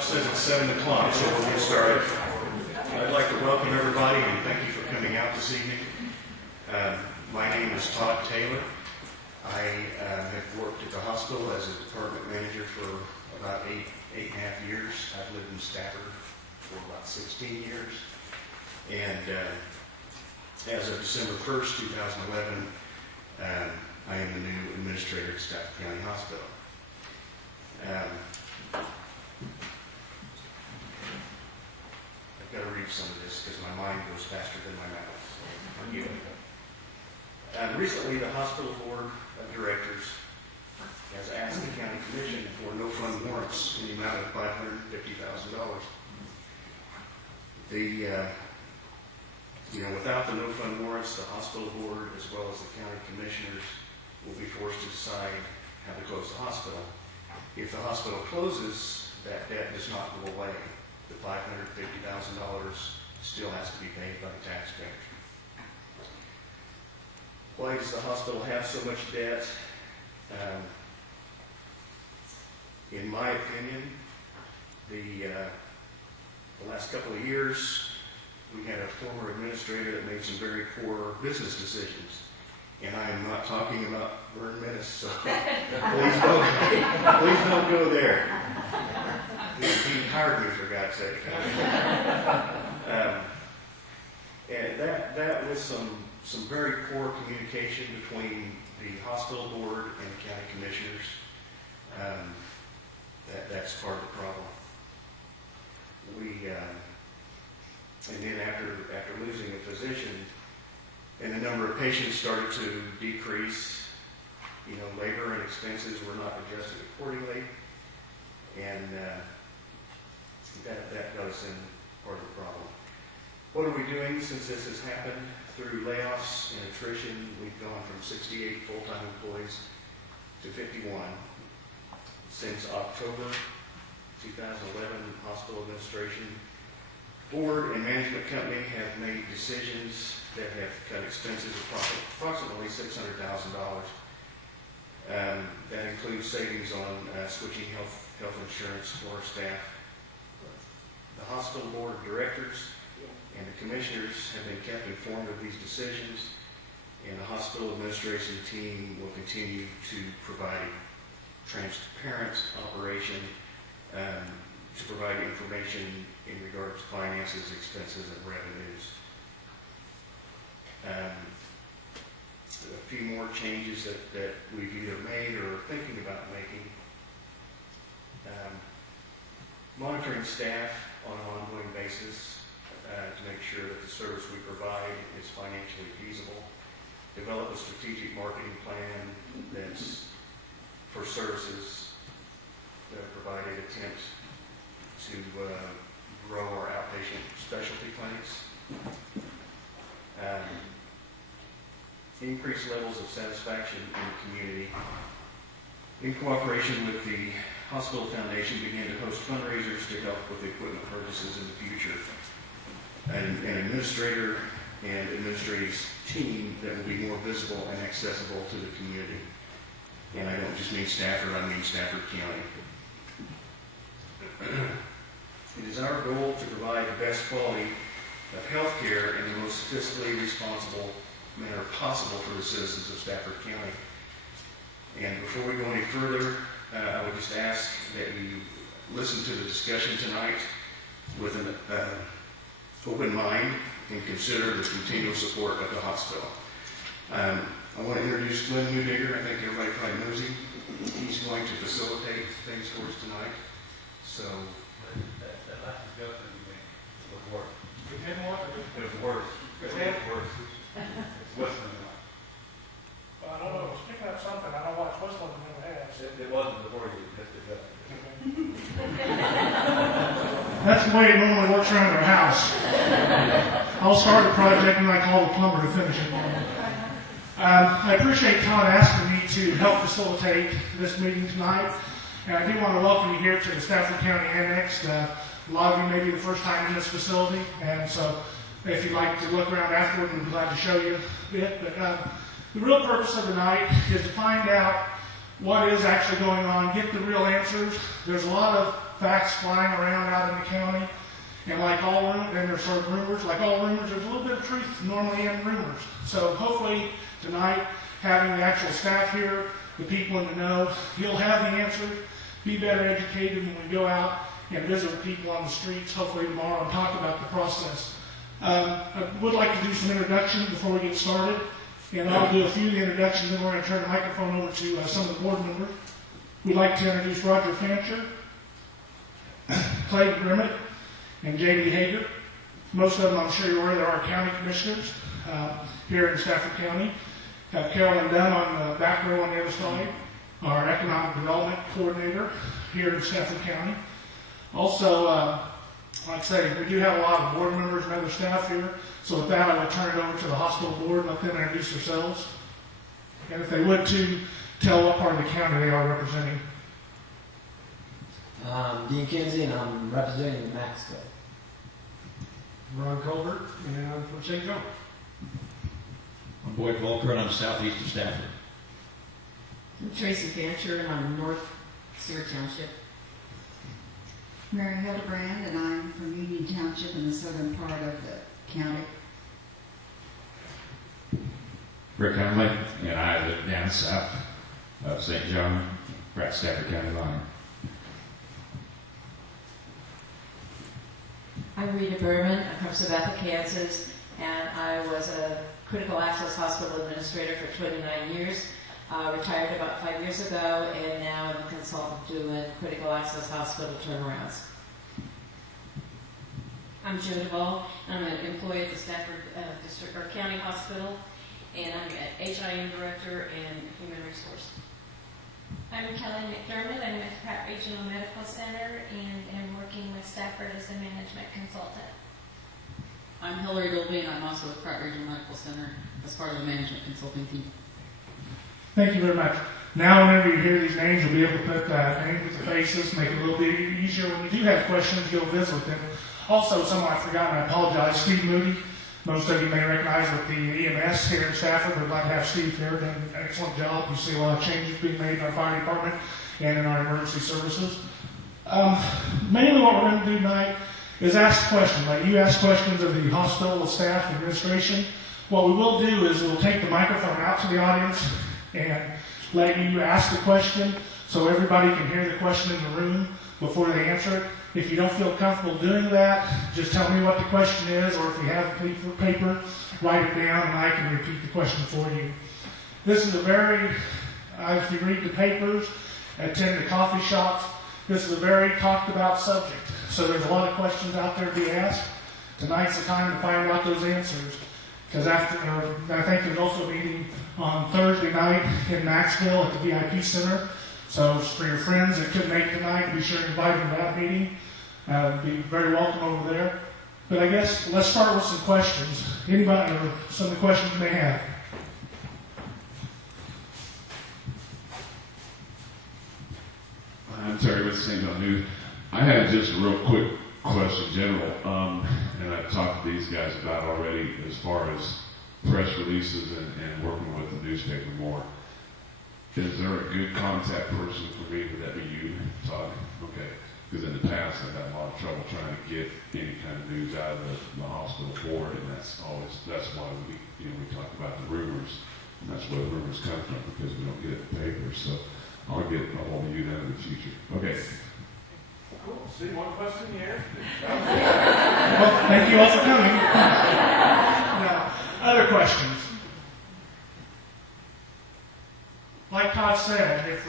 Watch says it's 7 o'clock, so we'll get started. I'd like to welcome everybody and thank you for coming out this evening. My name is Todd Taylor. I have worked at the hospital as a department manager for about eight and a half years. I've lived in Stafford for about 16 years. And as of December 1st, 2011, I am the new administrator at Stafford County Hospital. I've got to read some of this because my mind goes faster than my mouth, so forgive me. Recently, the hospital board of directors has asked the county commission for no-fund warrants in the amount of $550,000. Without the no-fund warrants, the hospital board as well as the county commissioners will be forced to decide how to close the hospital. If the hospital closes, that debt does not go away. The $550,000 still has to be paid by the taxpayers. Why does the hospital have so much debt? In my opinion, the last couple of years, we had a former administrator that made some very poor business decisions. And I am not talking about Vern Menace, so please don't go there. He hired me, for God's sake. And that was some very poor communication between the hospital board and the county commissioners. That's part of the problem. And then after losing a physician, and the number of patients started to decrease, labor and expenses were not adjusted accordingly, and that got us in part of the problem. What are we doing since this has happened? Through layoffs and attrition, we've gone from 68 full-time employees to 51. Since October 2011, hospital administration, board, and management company have made decisions that have cut expenses of approximately $600,000. That includes savings on switching health insurance for our staff. The hospital board of directors and the commissioners have been kept informed of these decisions, and the hospital administration team will continue to provide transparent operation to provide information in regards to finances, expenses, and revenues. A few more changes that we've either made or are thinking about making. Monitoring staff on an ongoing basis to make sure that the service we provide is financially feasible. Develop a strategic marketing plan that's for services provided, attempt to grow our outpatient specialty clinics. Increase levels of satisfaction in the community. In cooperation with the Hospital Foundation, begin to host fundraisers to help with equipment purchases in the future. An administrator and administrative team that will be more visible and accessible to the community. And I don't just mean Stafford, I mean Stafford County. It is our goal to provide the best quality of health care in the most fiscally responsible manner possible for the citizens of Stafford County. And before we go any further, I would just ask that you listen to the discussion tonight with an open mind and consider the continual support of the hospital. I want to introduce Glenn Newdigger. I think everybody probably knows him. He's going to facilitate things for us tonight. So that last discussion was worse. It was worse. It's whistling tonight. Well, I don't know, it's picking up something. I don't watch whistling and never has. It wasn't before you just did that. That's the way it normally works around our house. I'll start the project and I call the plumber to finish it. I appreciate Todd asking me to help facilitate this meeting tonight. And I do want to welcome you here to the Stafford County Annex. A lot of you may be the first time in this facility, and so if you'd like to look around afterward, we'd be glad to show you a bit. But the real purpose of the night is to find out what is actually going on, get the real answers. There's a lot of facts flying around out in the county. And like all rumors, and there's sort of rumors, like all rumors, there's a little bit of truth normally in rumors. So hopefully tonight, having the actual staff here, the people in the know, you'll have the answers, be better educated when we go out and visit with people on the streets, hopefully tomorrow, and talk about the process. I would like to do some introductions before we get started, and I'll do a few of the introductions, then we're going to turn the microphone over to some of the board members. We'd like to introduce Roger Fancher, Clay Grimmett, and J.D. Hager. Most of them, I'm sure you're aware, there are county commissioners here in Stafford County. Have Carolyn Dunn on the back row on the other side, our economic development coordinator here in Stafford County. Also, like I say, we do have a lot of board members and other staff here. So with that, I will turn it over to the hospital board and let them introduce themselves. And if they would, to tell what part of the county they are representing. Dean Kinsey, and I'm representing Maxville. Ron Colbert, and I'm from St. John. I'm Boyd Volker, and I'm southeast of Stafford. I'm Tracy Fancher, and I'm North Sear Township. Mary Hildebrand, and I'm from Union Township in the southern part of the county. Rick Hunley, and I live down south of St. John, right Stafford County line. I'm Rita Berman. I'm from Sabetha, Kansas, and I was a critical access hospital administrator for 29 years. Retired about 5 years ago, and now I'm a consultant doing critical access hospital turnarounds. I'm Joe Duvall. I'm an employee at the Stafford District or County Hospital, and I'm an HIM Director and Human Resource. I'm Kelly McDermott. I'm with Pratt Regional Medical Center and am working with Stafford as a management consultant. I'm Hillary Dolby, and I'm also with Pratt Regional Medical Center as part of the management consulting team. Thank you very much. Now, whenever you hear these names, you'll be able to put names with the faces, make it a little bit easier when you do have questions, go visit with them. Also, someone I forgot, and I apologize, Steve Moody. Most of you may recognize with the EMS here in Stafford. We'd like to have Steve here, done an excellent job. You see a lot of changes being made in our fire department and in our emergency services. Mainly what we're going to do tonight is ask questions. Like you ask questions of the hospital staff, administration. What we will do is we'll take the microphone out to the audience and let you ask the question so everybody can hear the question in the room before they answer it. If you don't feel comfortable doing that, just tell me what the question is, or if you have a piece of paper, write it down and I can repeat the question for you. This is a very, if you read the papers, attend the coffee shops, this is a very talked about subject. So there's a lot of questions out there to be asked. Tonight's the time to find out those answers. Because I think there's also a meeting on Thursday night in Maxville at the VIP Center. So for your friends that couldn't make it tonight, be sure to invite them to that meeting. Be very welcome over there. But I guess let's start with some questions. Anybody, or some of the questions you may have. I'm Terry with the St. John News. I had just a real quick question, general, and I've talked to these guys about already as far as press releases and working with the newspaper more. Is there a good contact person for me? Would that be you, Todd? Okay. Because in the past, I've had a lot of trouble trying to get any kind of news out of the hospital board, and that's why we talk about the rumors, and that's where the rumors come from, because we don't get it in the paper. So I'll get a hold of you then in the future. Okay. Cool. See, one question here. Well, thank you all for coming. Now, other questions? Like Todd said, if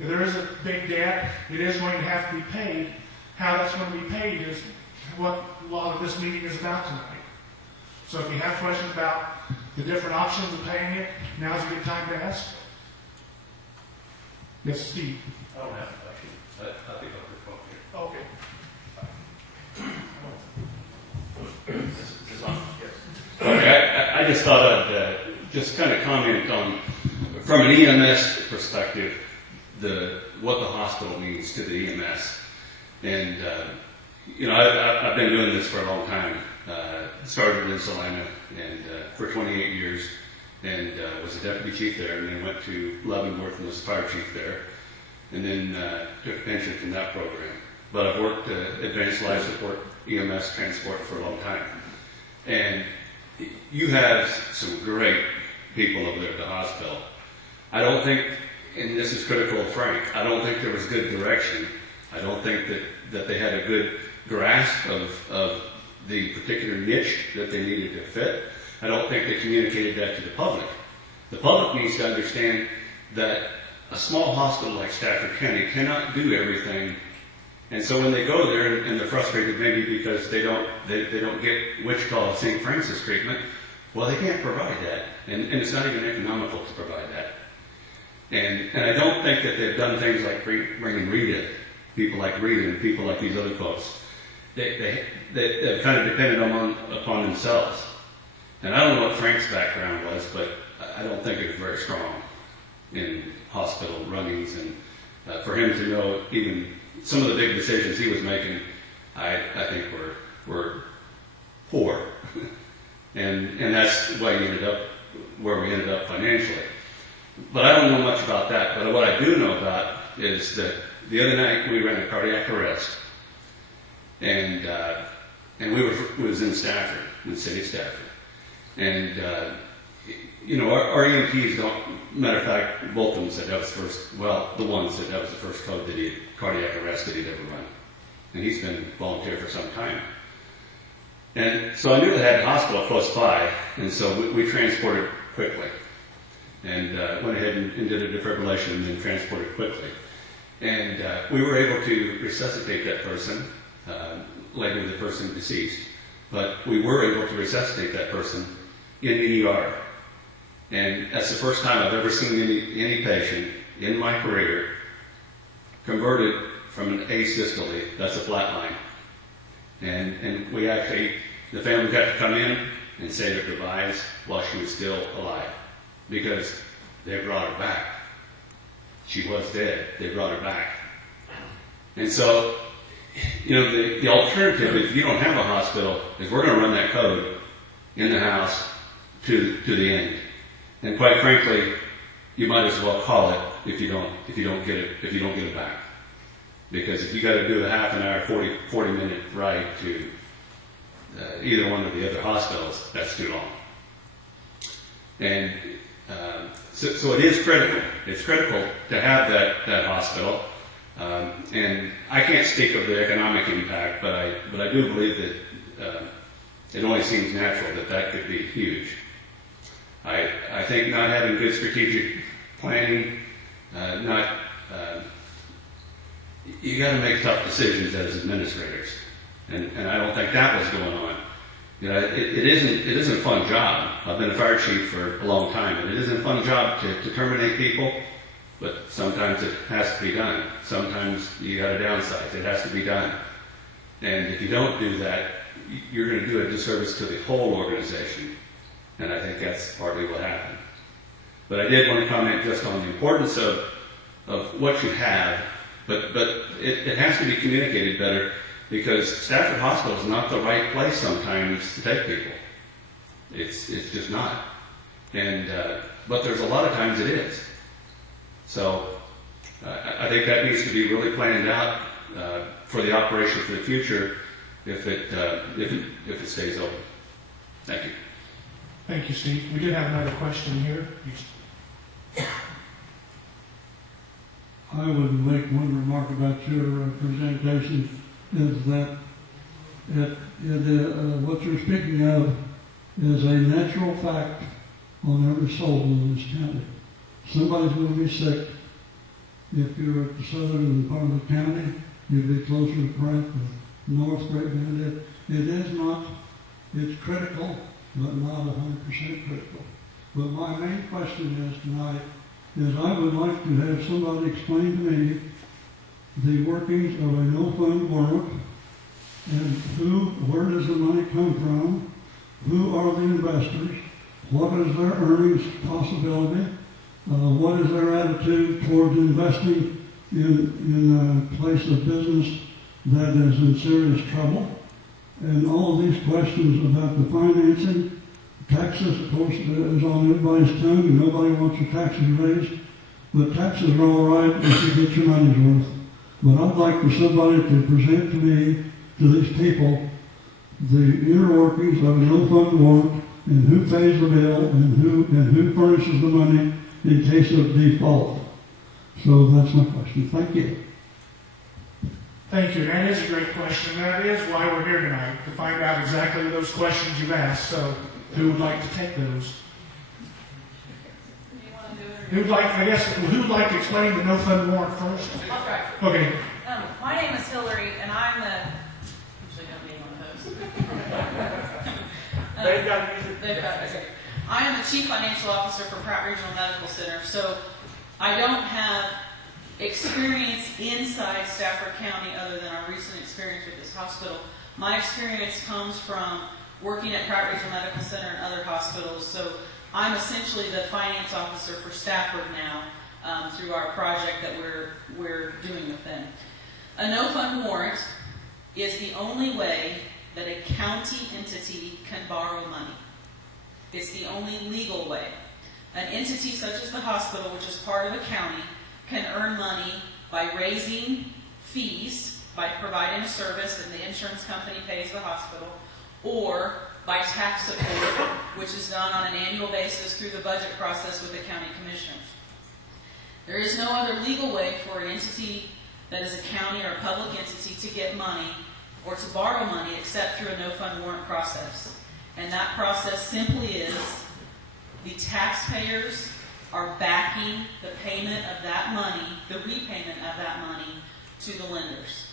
there is a big debt, it is going to have to be paid. How that's going to be paid is what a lot of this meeting is about tonight. So if you have questions about the different options of paying it, now's a good time to ask. Yes, Steve. I don't have a question. I think I'll put here. Okay. This is on. Yes. Okay, I just thought I'd just kind of comment on, from an EMS perspective, what the hospital means to the EMS. And, I've been doing this for a long time. Started in Salina and for 28 years and was a deputy chief there, and then went to Leavenworth and was fire chief there, and then took a pension from that program. but I've worked advanced life support, EMS transport for a long time. And you have some great people over there at the hospital. I don't think, and this is critical of Frank, I don't think there was good direction. I don't think that they had a good grasp of the particular niche that they needed to fit. I don't think they communicated that to the public. The public needs to understand that a small hospital like Stafford County cannot do everything. And so when they go there and they're frustrated maybe because they don't get Wichita St. Francis treatment, well, they can't provide that. And it's not even economical to provide that. And I don't think that they've done things like bringing Rita, people like Rita and people like these other folks. They've kind of depended upon themselves. And I don't know what Frank's background was, but I don't think it was very strong in hospital runnings. And for him to know even some of the big decisions he was making, I think were poor. and that's why he ended up where we ended up financially. But I don't know much about that. But what I do know about is that the other night we ran a cardiac arrest, and we was in Stafford, in the city of Stafford. And our EMTs don't. Matter of fact, both of them said that was the first. Well, the one said that was the first cardiac arrest that he'd ever run, and he's been volunteer for some time. And so I knew they had a hospital close by, and so we transported quickly, and went ahead and did a defibrillation and then transported quickly. And we were able to resuscitate that person, later the person deceased, but we were able to resuscitate that person in the ER. And that's the first time I've ever seen any patient in my career converted from an asystole, that's a flat line. And we actually, the family got to come in and say their goodbyes while she was still alive, because they brought her back. She was dead. They brought her back. And so, the alternative, if you don't have a hospital, is we're going to run that code in the house to the end. And quite frankly, you might as well call it if you don't get it back. Because if you got to do a half an hour, 40-minute ride to either one of the other hospitals, that's too long. And so it is critical. It's critical to have that hospital. And I can't speak of the economic impact, but I do believe that it only seems natural that could be huge. I think not having good strategic planning, you got to make tough decisions as administrators, and I don't think that was going on. It isn't a fun job. I've been a fire chief for a long time, and it isn't a fun job to terminate people, but sometimes it has to be done. Sometimes you got to downsize. It has to be done. And if you don't do that, you're going to do a disservice to the whole organization. And I think that's partly what happened. But I did want to comment just on the importance of what you have, but it has to be communicated better, because Stafford Hospital is not the right place sometimes to take people. It's just not. And but there's a lot of times it is. So I think that needs to be really planned out for the operation for the future if it stays open. Thank you. Thank you, Steve. We did have another question here. I would make one remark about your presentation, is that what you're speaking of is a natural fact on every soul in this county. Somebody's going to be sick. If you're at the southern part of the county, you'd be closer to Pratt, north, Great Bend. It is not, it's critical, but not 100% critical. But my main question is tonight is I would like to have somebody explain to me the workings of a no-fund warrant, and where does the money come from, who are the investors, what is their earnings possibility, what is their attitude towards investing in a place of business that is in serious trouble, and all of these questions about the financing. Taxes, of course, is on everybody's tongue, and nobody wants your taxes raised, but taxes are all right if you get your money's worth. but I'd like for somebody to present to me, to these people, the inner workings of a no-fund warrant, and who pays the bill, and who furnishes the money in case of default. So that's my question. Thank you. Thank you. That is a great question. That is why we're here tonight, to find out exactly those questions you've asked. So who would like to take those? Who'd like to explain the no-fund warrant first? I'll try. Okay. My name is Hillary, and I'm the, usually don't need one of those. They've got to use it. They've got it. Okay. I am the Chief Financial Officer for Pratt Regional Medical Center, so I don't have experience inside Stafford County other than our recent experience with this hospital. My experience comes from working at Pratt Regional Medical Center and other hospitals, so I'm essentially the finance officer for Stafford now through our project that we're doing with them. A no-fund warrant is the only way that a county entity can borrow money. It's the only legal way. An entity such as the hospital, which is part of a county, can earn money by raising fees, by providing a service and the insurance company pays the hospital, or by tax support, which is done on an annual basis through the budget process with the county commissioners. There is no other legal way for an entity that is a county or a public entity to get money or to borrow money except through a no-fund warrant process. And that process simply is the taxpayers are backing the payment of that money, the repayment of that money to the lenders.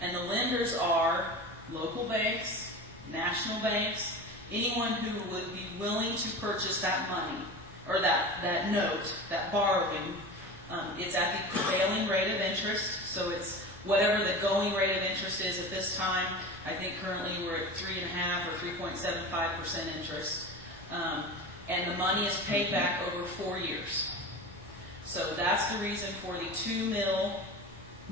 And the lenders are local banks, national banks, anyone who would be willing to purchase that money, or that note, that borrowing. It's at the prevailing rate of interest, so it's whatever the going rate of interest is at this time. I think currently we're at 3.5 or 3.75% interest. And the money is paid back over 4 years. So that's the reason for the $2 million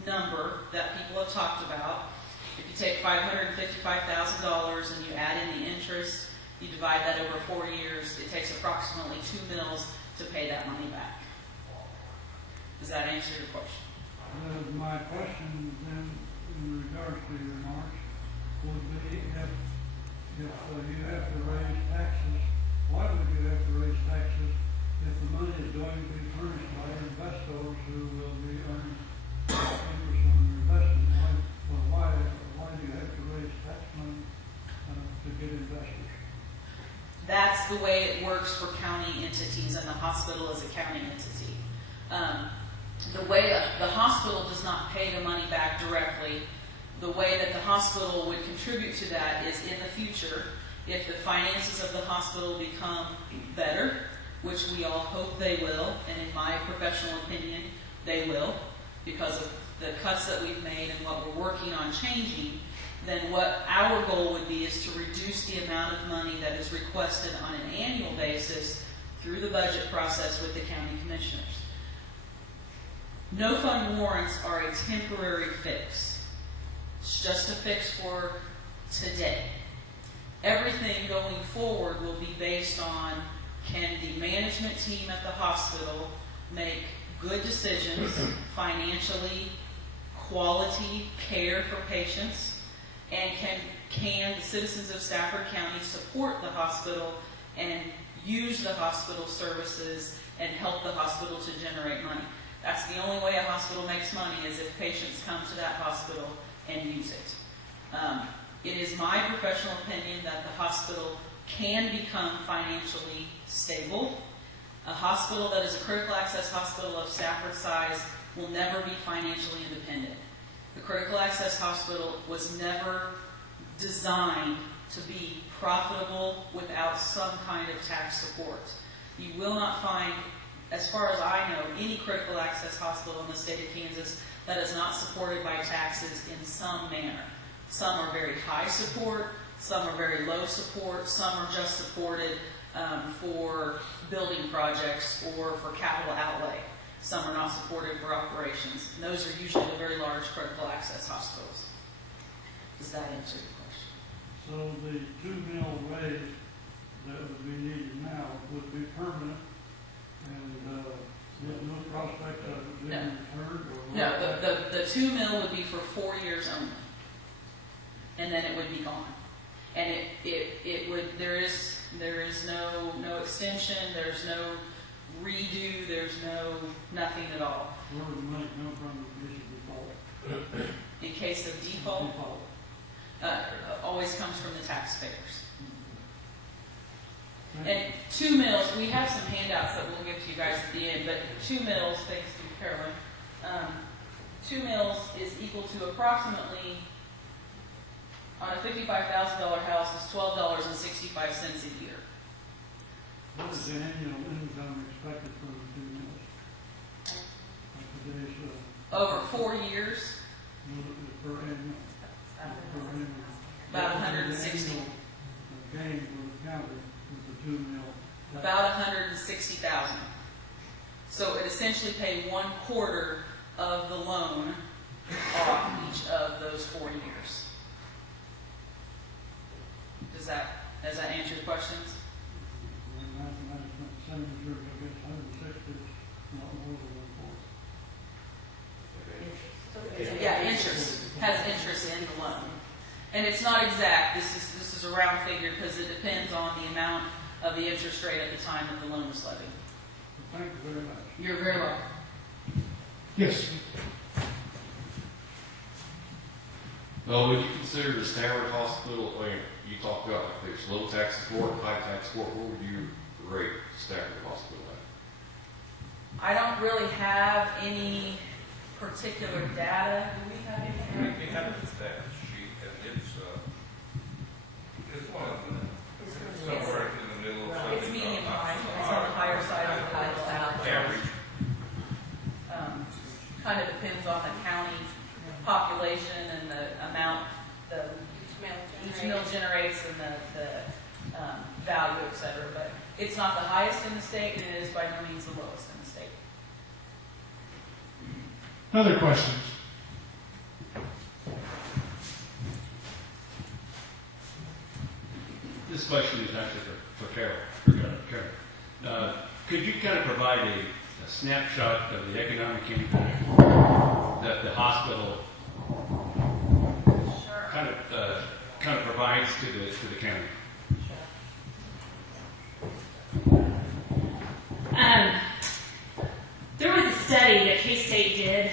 number that people have talked about. If you take $555,000 and you add in the interest, you divide that over 4 years, it takes approximately $2 million to pay that money back. Does that answer your question? My question then, in regards to your remarks, would be if you have to raise taxes, why would you have to raise taxes if the money is going to be furnished by investors who will be earning interest on their investment? Why do you have to raise tax money to get investors? That's the way it works for county entities, and the hospital is a county entity. The way the hospital does not pay the money back directly, the way that the hospital would contribute to that is in the future, if the finances of the hospital become better, which we all hope they will, and in my professional opinion, they will, because of the cuts that we've made and what we're working on changing, then what our goal would be is to reduce the amount of money that is requested on an annual basis through the budget process with the county commissioners. No-fund warrants are a temporary fix. It's just a fix for today. Everything going forward will be based on, can the management team at the hospital make good decisions financially, quality care for patients, and can the citizens of Stafford County support the hospital and use the hospital services and help the hospital to generate money. That's the only way a hospital makes money, is if patients come to that hospital and use it. It is my professional opinion that the hospital can become financially stable. A hospital that is a critical access hospital of Stafford size will never be financially independent. The critical access hospital was never designed to be profitable without some kind of tax support. You will not find, as far as I know, any critical access hospital in the state of Kansas that is not supported by taxes in some manner. Some are very high support, some are very low support, some are just supported for building projects or for capital outlay. Some are not supported for operations. And those are usually the very large critical access hospitals. Does that answer your question? So the $2 million raise that would be needed now would be permanent, and No prospect of it being returned or? No, the 2 mil would be for 4 years only. And then it would be gone. And it would, there is no extension, there's no redo, there's nothing at all. Where would the money come from in case of default? In case of default, always comes from the taxpayers. And 2 mils, we have some handouts that we'll give to you guys at the end, but 2 mils, thanks to Carolyn, 2 mils is equal to approximately, on a $55,000 house, is $12.65 a year. What is the annual income expected from the 2 mils? Like today's, Over 4 years, per annum? about 160. Gain for the county with the 2 mil. About 160,000. So it essentially paid 1/4 of the loan off each of those 4 years. Does that answer your questions? Yeah, interest has interest in the loan, and it's not exact. This is a round figure because it depends on the amount of the interest rate at the time that the loan was levied. Thank you very much. You're very welcome. Yes. Well, would you consider the Stafford Hospital, I mean, you talked about like there's low tax support, high tax support, what would you rate Stafford Hospital at? I don't really have any particular data. Do we have any? We have a status sheet, and it's one of them. It's somewhere in the middle of something. It's medium high. It's on the higher side of the high south. Average. Kind of depends on the county population and the amount each mill generates and the value, et cetera. But it's not the highest in the state, and it is by no means the lowest in the state. Other questions? This question is actually for Carol. Could you kind of provide a snapshot of the economic impact that the hospital kind of provides to the county? There was a study that K-State did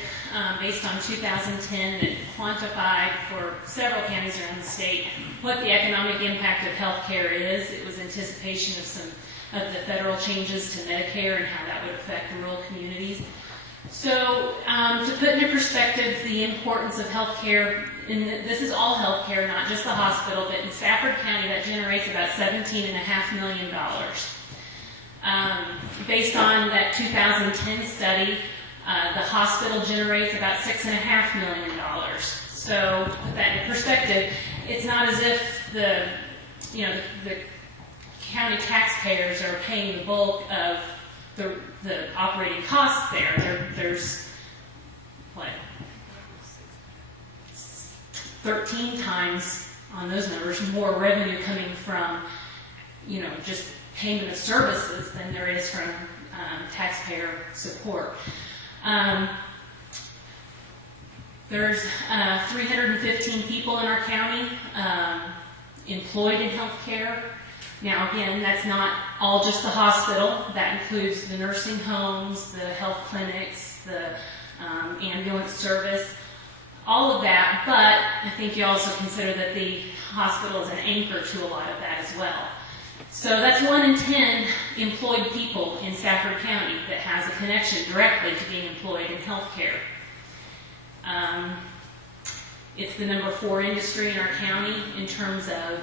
based on 2010 that quantified for several counties around the state what the economic impact of healthcare is. It was anticipation of some of the federal changes to Medicare and how that would affect rural communities. So to put into perspective the importance of healthcare, this is all healthcare, not just the hospital, but in Stafford County that generates about $17.5 million. Based on that 2010 study, the hospital generates about $6.5 million. So to put that in perspective, it's not as if the county taxpayers are paying the bulk of the operating costs there. There's what, 13 times on those numbers more revenue coming from just payment of services than there is from taxpayer support. There's 315 people in our county employed in healthcare. Now again, that's not all just the hospital. That includes the nursing homes, the health clinics, the ambulance service, all of that. But I think you also consider that the hospital is an anchor to a lot of that as well. So that's 1 in 10 employed people in Stafford County that has a connection directly to being employed in healthcare. It's the number 4 industry in our county in terms of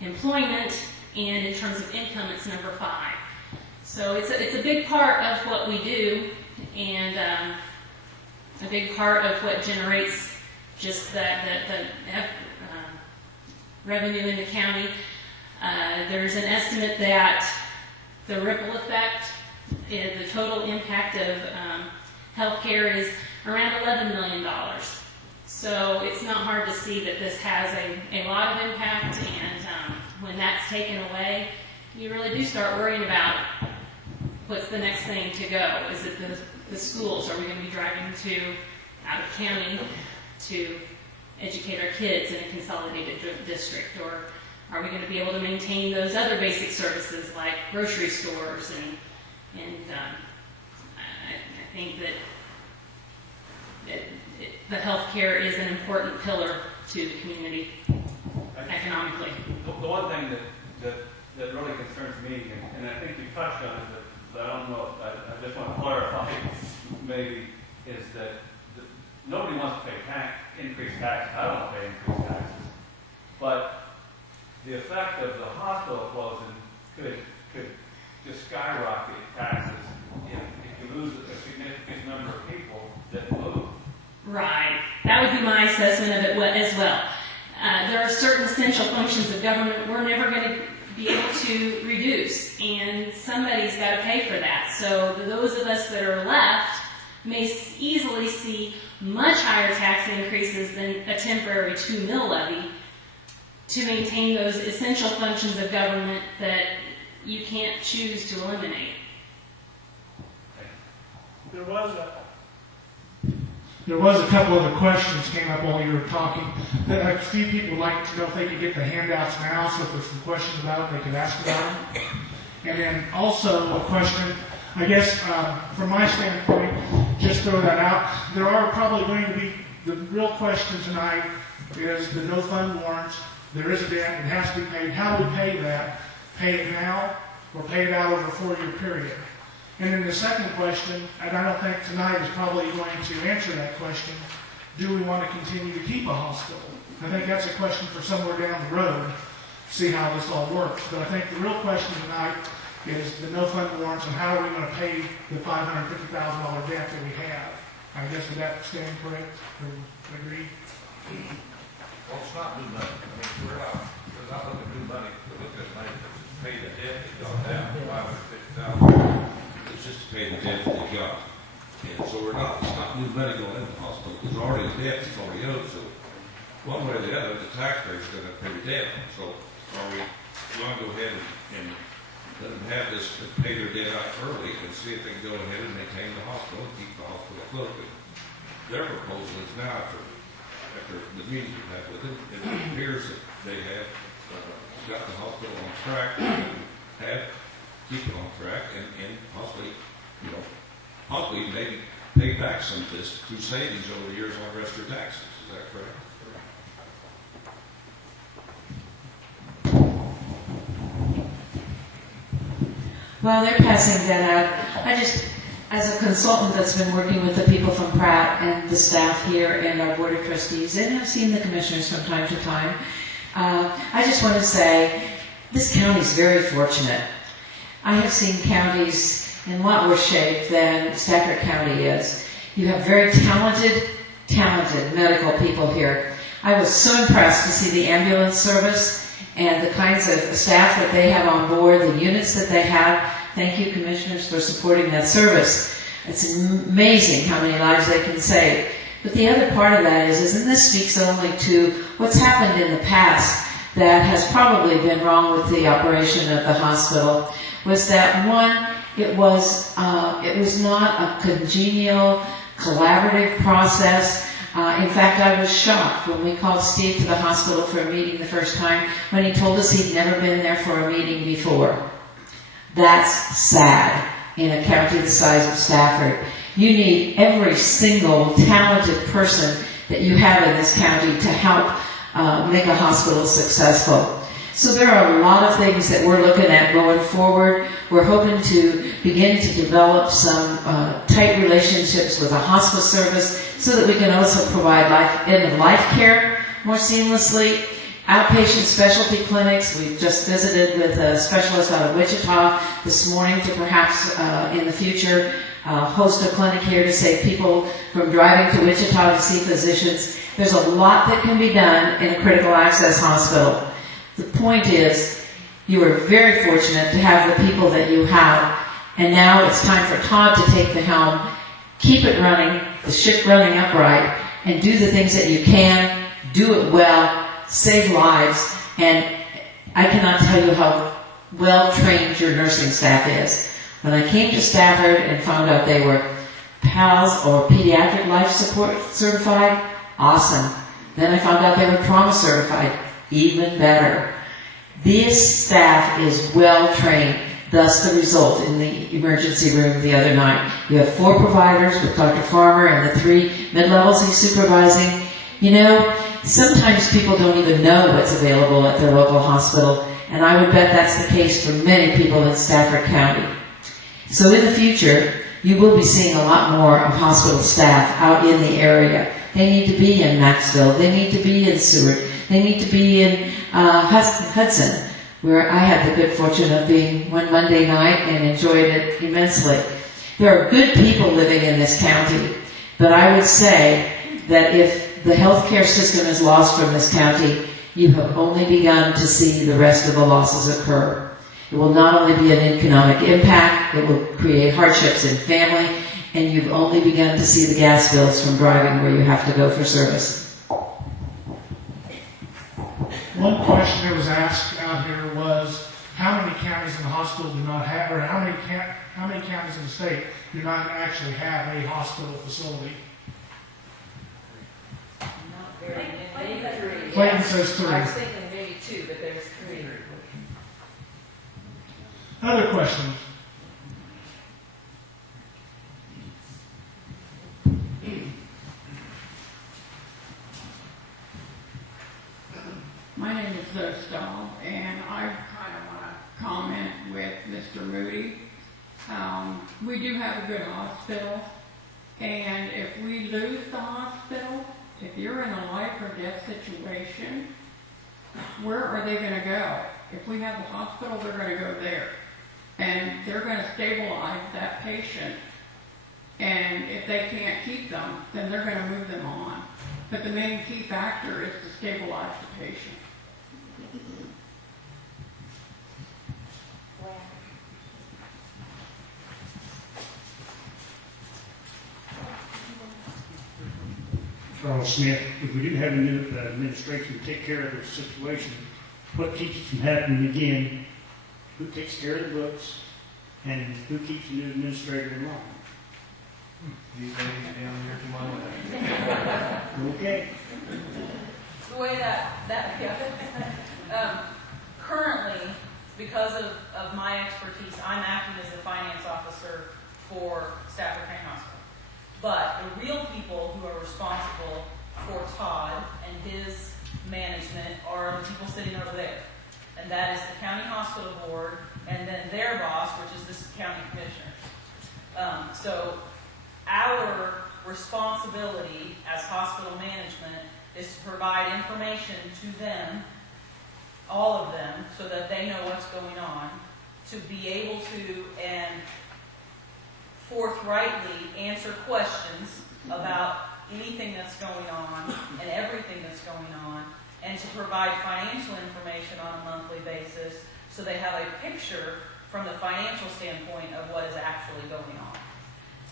employment, and in terms of income, it's number 5. So it's a big part of what we do, and a big part of what generates just the revenue in the county. There's an estimate that the ripple effect, the total impact of healthcare is around $11 million. So it's not hard to see that this has a lot of impact, and when that's taken away, you really do start worrying about what's the next thing to go? Is it the schools? Are we going to be driving out of county to educate our kids in a consolidated district? Or are we going to be able to maintain those other basic services like grocery stores? And I think that the healthcare is an important pillar to the community economically. The one thing that really concerns me, and I think you touched on it, but I don't know, I just want to clarify maybe, is that nobody wants to pay increased taxes. I don't want to pay increased taxes. But the effect of the hospital closing could just skyrocket taxes if you lose a significant number of people that move. Right. That would be my assessment of it as well. There are certain essential functions of government we're never going to be able to reduce, and somebody's got to pay for that. So those of us that are left may easily see much higher tax increases than a temporary 2 mil levy to maintain those essential functions of government that you can't choose to eliminate. There was a couple other questions came up while you were talking. A few people would like to know if they could get the handouts now, so if there's some questions about it, they could ask about them. And then also a question, I guess from my standpoint, just throw that out, there are probably going to be, the real question tonight is the no fund warrants. There is a debt, it has to be paid. How do we pay that? Pay it now or pay it out over a 4-year period? And then the second question, and I don't think tonight is probably going to answer that question, do we want to continue to keep a hospital? I think that's a question for somewhere down the road, see how this all works. But I think the real question tonight is the no fund warrants and how are we going to pay the $550,000 debt that we have. I guess would that stand correct or agree? Well, it's not new money. I mean, we're not looking at new money. We're looking at money to pay the debt that got down, $550,000. It's just to pay the debt that they got. And so it's not new money going into the hospital. There's already a debt that's already owed. So one way or the other, the taxpayer's going to pay the debt. So are we going to go ahead and let them have this, pay their debt out early and see if they can go ahead and maintain the hospital and keep the hospital afloat? Their proposal is now, after the meetings we've had with them, it appears that they have got the hospital on track and keep it on track and possibly, possibly maybe pay back some of this through savings over the years on the rest of their taxes. Is that correct? Well, they're passing that out. I just, as a consultant that's been working with the people from Pratt and the staff here and our board of trustees, and I've seen the commissioners from time to time, I just want to say this county is very fortunate. I have seen counties in a lot worse shape than Stafford County is. You have very talented medical people here. I was so impressed to see the ambulance service and the kinds of staff that they have on board, the units that they have. Thank you, commissioners, for supporting that service. It's amazing how many lives they can save. But the other part of that is, and this speaks only to what's happened in the past that has probably been wrong with the operation of the hospital, was that one, it was not a congenial, collaborative process. In fact, I was shocked when we called Steve to the hospital for a meeting the first time when he told us he'd never been there for a meeting before. That's sad in a county the size of Stafford. You need every single talented person that you have in this county to help make a hospital successful. So there are a lot of things that we're looking at going forward. We're hoping to begin to develop some tight relationships with a hospice service so that we can also provide end-of-life care more seamlessly. Outpatient specialty clinics. We've just visited with a specialist out of Wichita this morning to perhaps in the future host a clinic here to save people from driving to Wichita to see physicians. There's a lot that can be done in a critical access hospital. The point is, you are very fortunate to have the people that you have, and now it's time for Todd to take the helm, keep it running, the ship running upright, and do the things that you can, do it well, save lives, and I cannot tell you how well trained your nursing staff is. When I came to Stafford and found out they were PALS or Pediatric Life Support certified, awesome. Then I found out they were trauma certified, even better. This staff is well trained, thus the result in the emergency room the other night. You have 4 providers with Dr. Farmer and the 3 mid-levels he's supervising. You know, sometimes people don't even know what's available at their local hospital, and I would bet that's the case for many people in Stafford County. So in the future, you will be seeing a lot more of hospital staff out in the area. They need to be in Maxville. They need to be in Seward. They need to be in Hudson, where I had the good fortune of being one Monday night and enjoyed it immensely. There are good people living in this county, but I would say that if the healthcare system is lost from this county, you have only begun to see the rest of the losses occur. It will not only be an economic impact, it will create hardships in family, and you've only begun to see the gas bills from driving where you have to go for service. One question that was asked out here was, how many counties in the hospital do not have, or how many counties in the state do not actually have a hospital facility? Not very many. Clayton says 3. I was thinking maybe 2, but there's 3. Other questions? My name is Zoe Stahl, and I kind of want to comment with Mr. Moody. We do have a good hospital, and if we lose the hospital, if you're in a life or death situation, where are they going to go? If we have the hospital, they're going to go there, and they're going to stabilize that patient. And if they can't keep them, then they're going to move them on. But the main key factor is to stabilize the patient. Charles Smith, if we do have a new administration to take care of this situation, what keeps it from happening again? Who takes care of the books, and who keeps the new administrator in line? These ladies down here to my left. Okay. The way currently, because of my expertise, I'm acting as the finance officer for Stafford County Hospital. But the real people who are responsible for Todd and his management are the people sitting over there. And that is the county hospital board, and then their boss, which is the county commissioner. So our responsibility as hospital management is to provide information to them, all of them, so that they know what's going on, to be able to and forthrightly answer questions about anything that's going on and everything that's going on, and to provide financial information on a monthly basis so they have a picture from the financial standpoint of what is actually going on.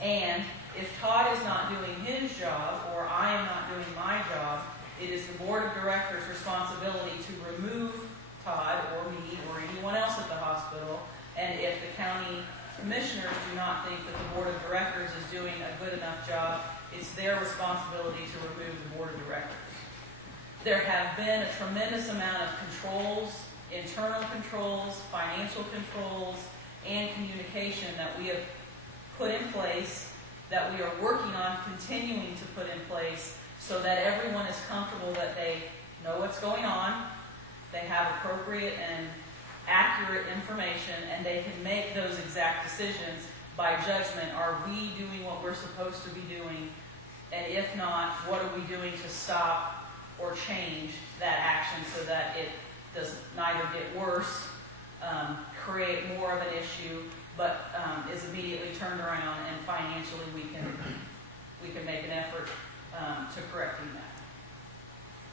And if Todd is not doing his job, or I am not doing my job, it is the board of directors' responsibility to remove Todd or me or anyone else at the hospital. And if the county commissioners do not think that the board of directors is doing a good enough job, it's their responsibility to remove the board of directors. There have been a tremendous amount of controls, internal controls, financial controls, and communication that we have put in place, that we are working on continuing to put in place, so that everyone is comfortable that they know what's going on, they have appropriate and accurate information, and they can make those exact decisions by judgment. Are we doing what we're supposed to be doing? And if not, what are we doing to stop or change that action so that it does neither get worse, create more of an issue, but is immediately turned around, and financially we can make an effort to correcting that.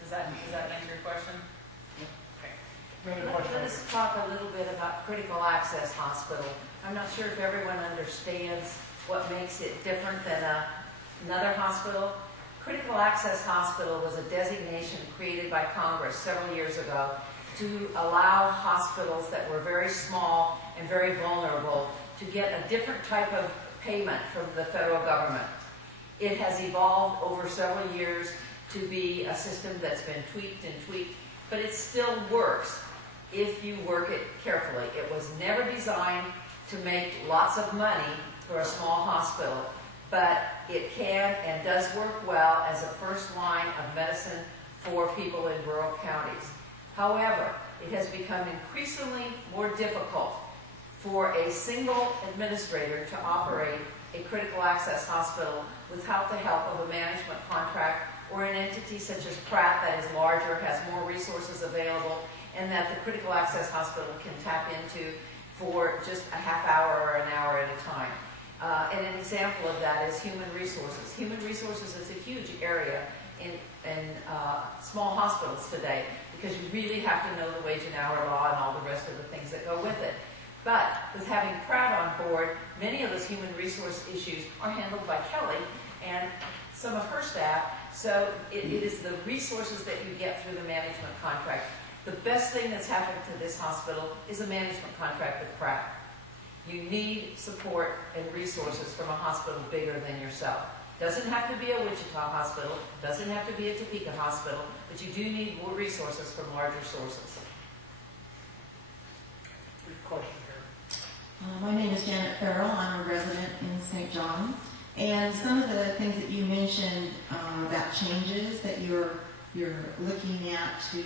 Does that answer your question? Let us talk a little bit about critical access hospital. I'm not sure if everyone understands what makes it different than another hospital. Critical access hospital was a designation created by Congress several years ago to allow hospitals that were very small and very vulnerable to get a different type of payment from the federal government. It has evolved over several years to be a system that's been tweaked and tweaked, but it still works if you work it carefully. It was never designed to make lots of money for a small hospital, but it can and does work well as a first line of medicine for people in rural counties. However, it has become increasingly more difficult for a single administrator to operate a critical access hospital without the help of a management contract or an entity such as Pratt that is larger, has more resources available, and that the critical access hospital can tap into for just a half hour or an hour at a time. And an example of that is human resources. Human resources is a huge area in small hospitals today because you really have to know the wage and hour law and all the rest of the things that go with it. But with having Pratt on board, many of those human resource issues are handled by Kelly and some of her staff, so it is the resources that you get through the management contract. The best thing that's happened to this hospital is a management contract with Pratt. You need support and resources from a hospital bigger than yourself. Doesn't have to be a Wichita hospital, doesn't have to be a Topeka hospital, but you do need more resources from larger sources. Question here. My name is Janet Farrell. I'm a resident in St. John. And some of the things that you mentioned about changes that you're looking at to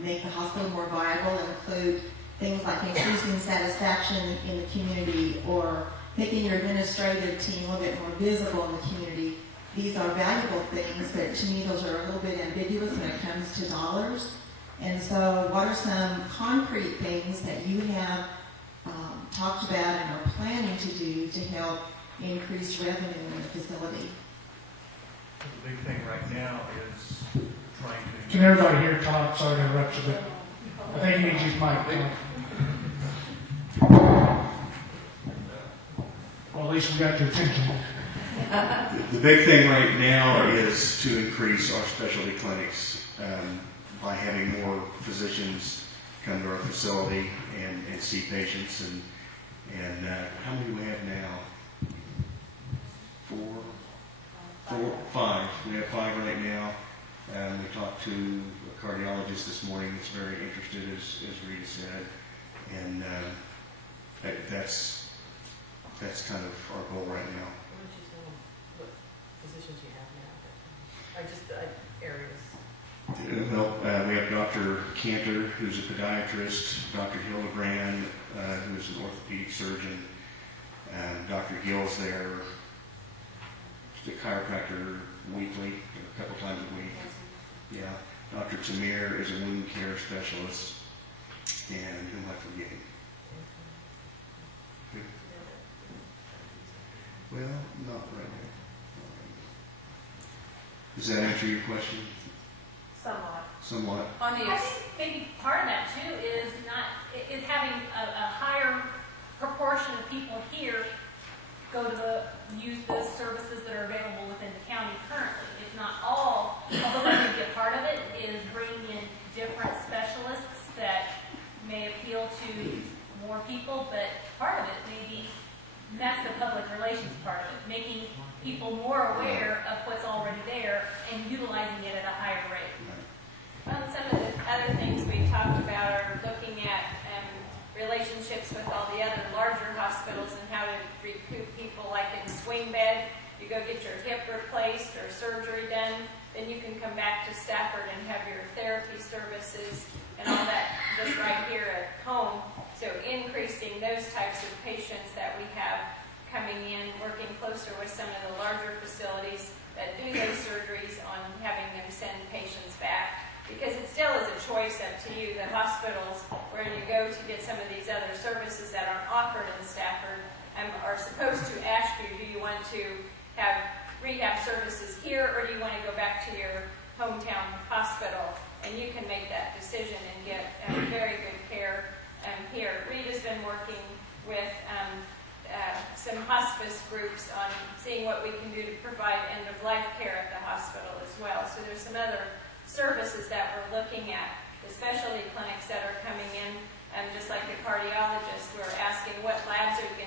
make the hospital more viable include things like increasing satisfaction in the community or making your administrative team a little bit more visible in the community. These are valuable things, but to me those are a little bit ambiguous when it comes to dollars. And so what are some concrete things that you have talked about and are planning to do to help increase revenue in the facility? The big thing right now is trying to... Can everybody hear Todd? Sorry to interrupt you, but I think you need to use mic. Well, at least we got your attention. The big thing right now is to increase our specialty clinics by having more physicians come to our facility and see patients. And how many do we have now? 5. We have 5 right now. We talked to a cardiologist this morning that's very interested, as Rita said. And that's kind of our goal right now. Why don't you tell them what physicians you have now? Areas. Well, we have Dr. Cantor, who's a podiatrist, Dr. Hildebrand, who's an orthopedic surgeon, Dr. Gill's there, the chiropractor weekly, a couple times a week. Yeah. Dr. Tamir is a wound care specialist, and who am I forgetting? Well, not right now. Does that answer your question? Somewhat. I think maybe part of that too is having a higher proportion of people here go to use the services that are available within the county currently. If not all, although I think a part of it is bringing in different specialists that may appeal to more people, but part of it may be, that's the public relations part of it, making people more aware of what's already there and utilizing it at a higher rate. Some of the other things we talked about are looking at relationships with all the other larger hospitals and how to recoup people. Like in swing bed, you go get your hip replaced or surgery done, then you can come back to Stafford and have your therapy services and all that just right here at home. So increasing those types of patients that we have coming in, working closer with some of the larger facilities that do those surgeries on having them send patients back. Because it still is a choice up to you. The hospitals where you go to get some of these other services that aren't offered in Stafford are supposed to ask you, do you want to have rehab services here or do you want to go back to your hometown hospital? And you can make that decision and get very good care here. Rita's been working with some hospice groups on seeing what we can do to provide end-of-life care at the hospital as well. So there's some other services that we're looking at, the specialty clinics that are coming in, and just like the cardiologist, we're asking what labs are you going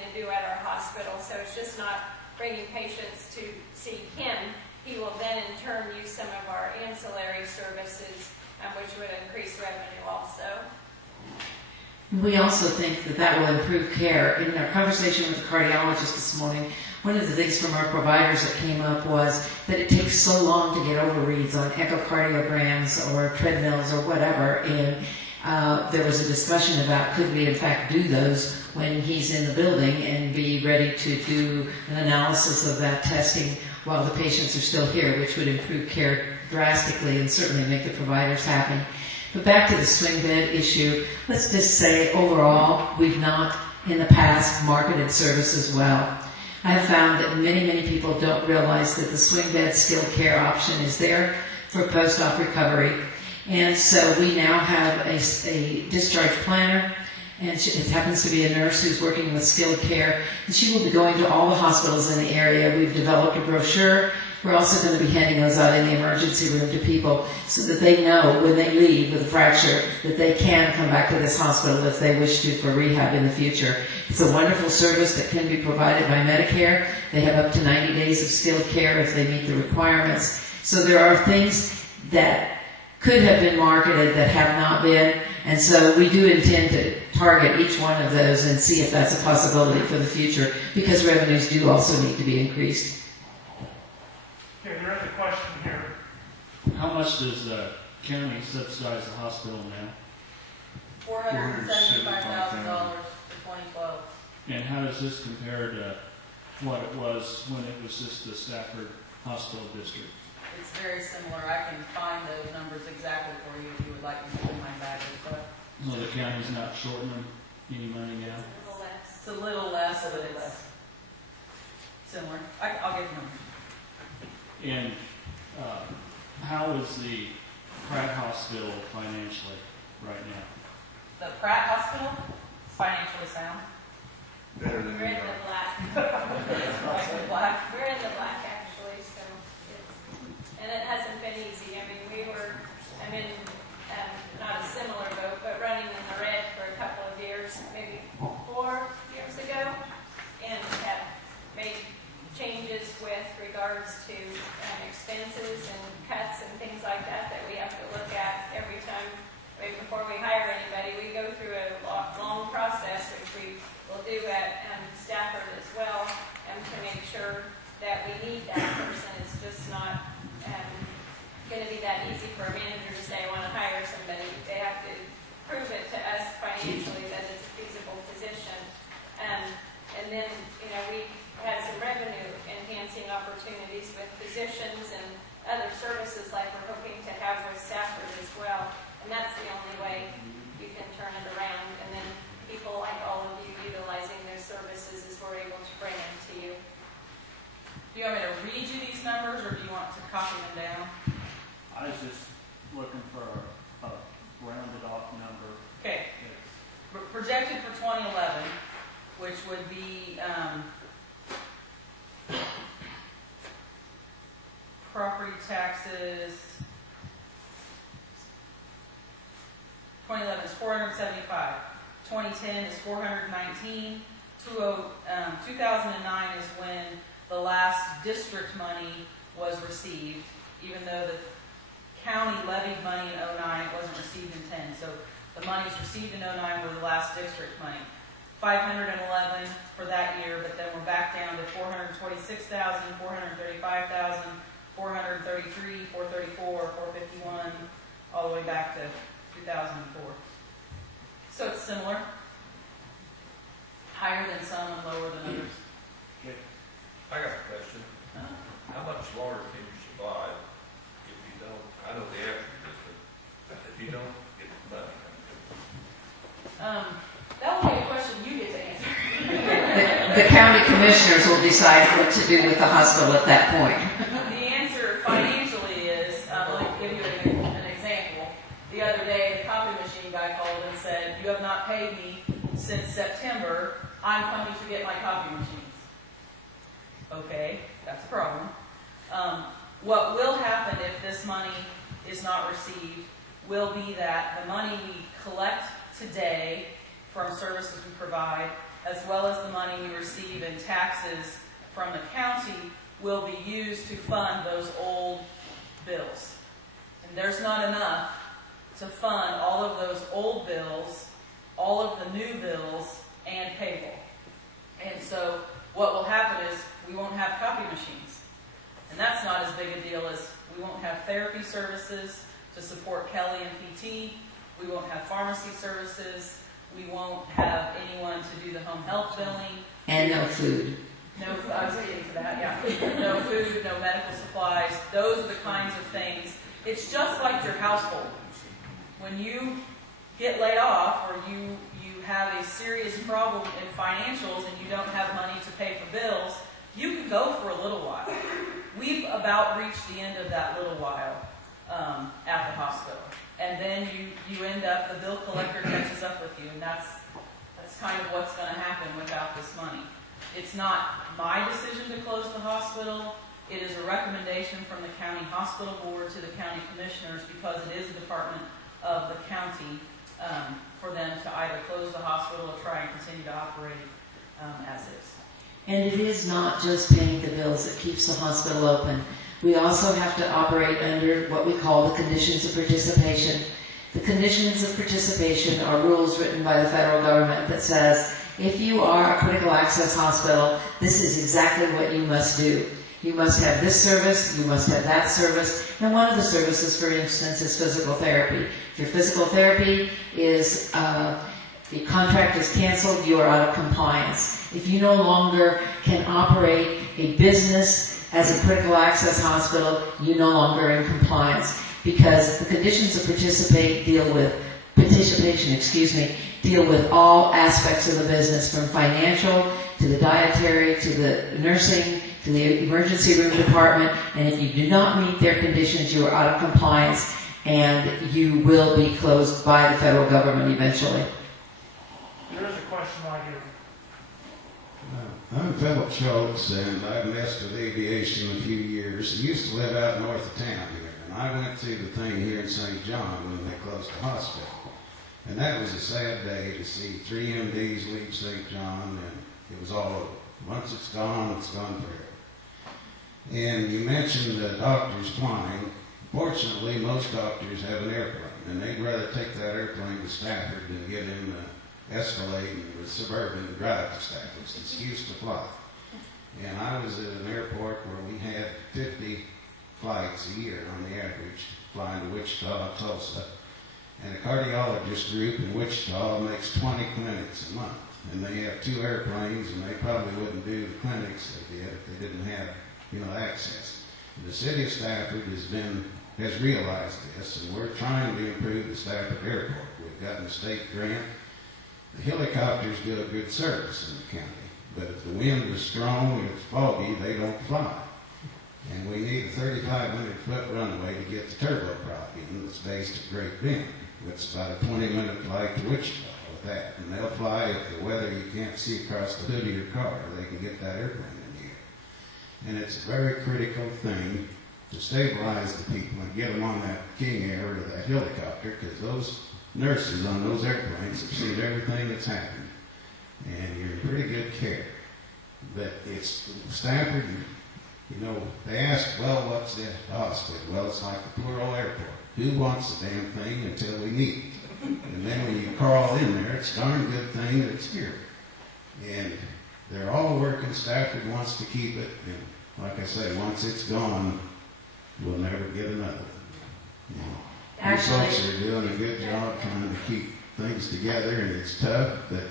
bringing patients to see him, he will then in turn use some of our ancillary services, which would increase revenue also. We also think that that will improve care. In our conversation with the cardiologist this morning, one of the things from our providers that came up was that it takes so long to get overreads on echocardiograms or treadmills or whatever, and there was a discussion about could we in fact do those when he's in the building and be ready to do an analysis of that testing while the patients are still here, which would improve care drastically and certainly make the providers happy. But back to the swing bed issue, let's just say overall we've not in the past marketed services well. I have found that many, many people don't realize that the swing bed skilled care option is there for post-op recovery. And so we now have a discharge planner, and it happens to be a nurse who's working with skilled care, and she will be going to all the hospitals in the area. We've developed a brochure. We're also going to be handing those out in the emergency room to people so that they know when they leave with a fracture that they can come back to this hospital if they wish to for rehab in the future. It's a wonderful service that can be provided by Medicare. They have up to 90 days of skilled care if they meet the requirements. So there are things that could have been marketed that have not been, and so we do intend to target each one of those and see if that's a possibility for the future, because revenues do also need to be increased. Okay, there is a question here. How much does the county subsidize the hospital now? $475,000 for 2012. And how does this compare to what it was when it was just the Stafford Hospital District? It's very similar. I can find those numbers exactly for you if you would like me to in my bag. But So the county's not shorting them any money now? it's a little less, but it's similar. I'll get them. And how is the Pratt Hospital financially right now? The Pratt Hospital is financially sound. Better than We're in the black. We're in the black actually, so and it hasn't been easy. I mean, I'm in not a similar boat, but running in the red for a couple of years, maybe 4 years ago, and have made changes with regards to expenses and cuts and things like that we have to look at every time. Right before we hire anybody, we go through a long process, which we will do at Stafford as well, to make sure that we need that person. It's just not going to be that easy for a manager to say, I want to hire somebody. They have to prove it to us financially that it's a feasible position. And then, we had some revenue enhancing opportunities with physicians and other services like we're hoping to have with Stafford as well. And that's the only way you can turn it around. And then people like all of you utilizing those services is we're able to bring them to you. Do you want me to read you these numbers, or do you want to copy them down? I was just looking for a rounded off number. Okay. Projected for 2011, which would be property taxes. 2011 is 475. 2010 is 419. 2009 is when the last district money was received, even though the county levied money in 09, it wasn't received in 10. So the monies received in 09 were the last district money. 511 for that year, but then we're back down to 426,000, 435,000, 433, 434, 451, all the way back to 2004. So it's similar. Higher than some and lower than others. I got a question. How much water can you supply if you don't? I know the answer to this, but if you don't get the money. That will be a question you get to answer. The county commissioners will decide what to do with the hospital at that point. The answer financially is, let me give you an example. The other day, the copy machine guy called and said, you have not paid me since September. I'm coming to get my copy machines. Okay, that's a problem. What will happen if this money is not received will be that the money we collect today from services we provide, as well as the money we receive in taxes from the county will be used to fund those old bills. And there's not enough to fund all of those old bills, all of the new bills, and payroll. And so what will happen is we won't have copy machines. And that's not as big a deal as we won't have therapy services to support Kelly and PT. We won't have pharmacy services. We won't have anyone to do the home health billing. And no food. No, I was getting to that, yeah. No food, no medical supplies. Those are the kinds of things. It's just like your household. When you get laid off or you have a serious problem in financials and you don't have money to pay for bills, you can go for a little while. We've about reached the end of that little while at the hospital. And then you end up, the bill collector catches up with you, and that's kind of what's going to happen without this money. It's not my decision to close the hospital. It is a recommendation from the county hospital board to the county commissioners, because it is a department of the county, for them to either close the hospital or try and continue to operate as is. And it is not just paying the bills that keeps the hospital open. We also have to operate under what we call the conditions of participation. The conditions of participation are rules written by the federal government that says, if you are a critical access hospital, this is exactly what you must do. You must have this service, you must have that service, and one of the services, for instance, is physical therapy. If your physical therapy is, the contract is canceled, you are out of compliance. If you no longer can operate a business as a critical access hospital, you no longer are in compliance, because the conditions of participation deal with all aspects of the business, from financial to the dietary to the nursing to the emergency room department, and if you do not meet their conditions, you are out of compliance and you will be closed by the federal government eventually. There is a question right here. I'm Philip Schultz, and I've messed with aviation a few years. I used to live out north of town here, and I went to the thing here in St. John when they closed the hospital. And that was a sad day to see 3 MDs leave St. John, and it was all over. Once it's gone forever. And you mentioned the doctors flying. Fortunately, most doctors have an airplane, and they'd rather take that airplane to Stafford than get in the Escalade or Suburban and drive to Stafford. It's an excuse to fly. And I was at an airport where we had 50 flights a year on the average, flying to Wichita, Tulsa. And a cardiologist group in Wichita makes 20 clinics a month. And they have 2 airplanes, and they probably wouldn't do the clinics they did if they didn't have, access. And the city of Stafford has realized this, and we're trying to improve the Stafford Airport. We've gotten a state grant. The helicopters do a good service in the county, but if the wind is strong and it's foggy, they don't fly. And we need a 3,500-foot runway to get the turboprop in that's based at Great Bend. It's about a 20-minute flight to Wichita with that. And they'll fly if the weather you can't see across the hood of your car. They can get that airplane in the air. And it's a very critical thing to stabilize the people and get them on that King Air or that helicopter, because those nurses on those airplanes have seen everything that's happened. And you're in pretty good care. But it's Stafford, they ask, well, what's the hospital? Well, it's like a poor old airport. Who wants the damn thing until we need it? And then when you crawl in there, it's a darn good thing that it's here. And they're all working. Stafford wants to keep it. And like I say, once it's gone, we'll never get another one. You folks are doing a good job trying to keep things together, and it's tough, but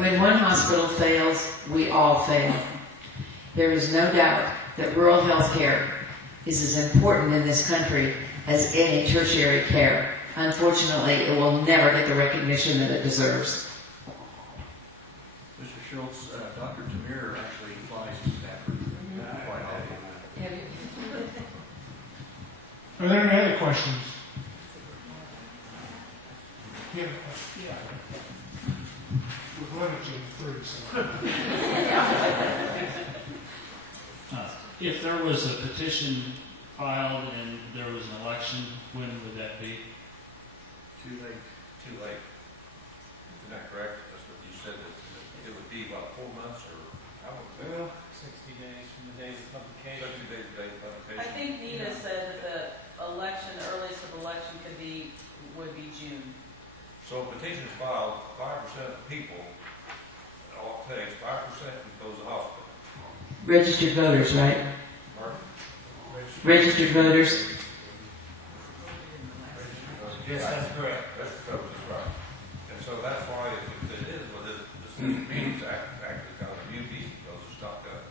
when one hospital fails, we all fail. There is no doubt that rural health care is as important in this country as any tertiary care. Unfortunately, it will never get the recognition that it deserves. Mr. Schultz, Dr. Tamir actually flies to Stafford quite often. Are there any other questions? Yeah. We're limited to 3, so. If there was a petition filed and there was an election, when would that be? Too late. Isn't that correct? That's what you said. it would be about 4 months or how much? Well, 60 days from the date of publication. 60 days, date of publication. I think Nita said that the election, the earliest of election would be June. So petitions filed, 5% of people, all it takes, 5% goes to the hospital. Registered voters, right? Pardon? Registered voters. Yes, that's correct. That's right. And so that's why if it is with this meetings actually kind of beauty, because it's not going to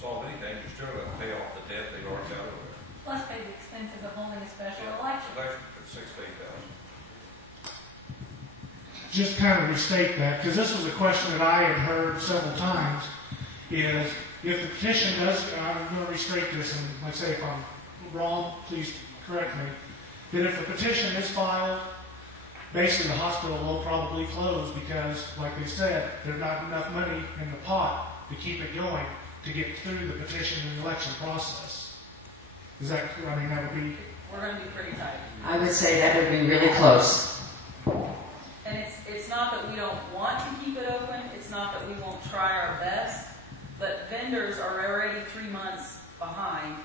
solve anything, you're still going to pay off the debt they've already got over there. Plus pay the expenses of holding a special Yeah, election. election for 6,000. Just kind of restate that, because this was a question that I had heard several times, is if the petition does, I'm going to restate this, and like I say, if I'm wrong, please correct me, that if the petition is filed, basically the hospital will probably close because, like they said, there's not enough money in the pot to keep it going to get through the petition and election process. Is that, I mean, that would be... We're going to be pretty tight. I would say that would be really close. And it's not that we don't want to keep it open, it's not that we won't try our best, but vendors are already 3 months behind,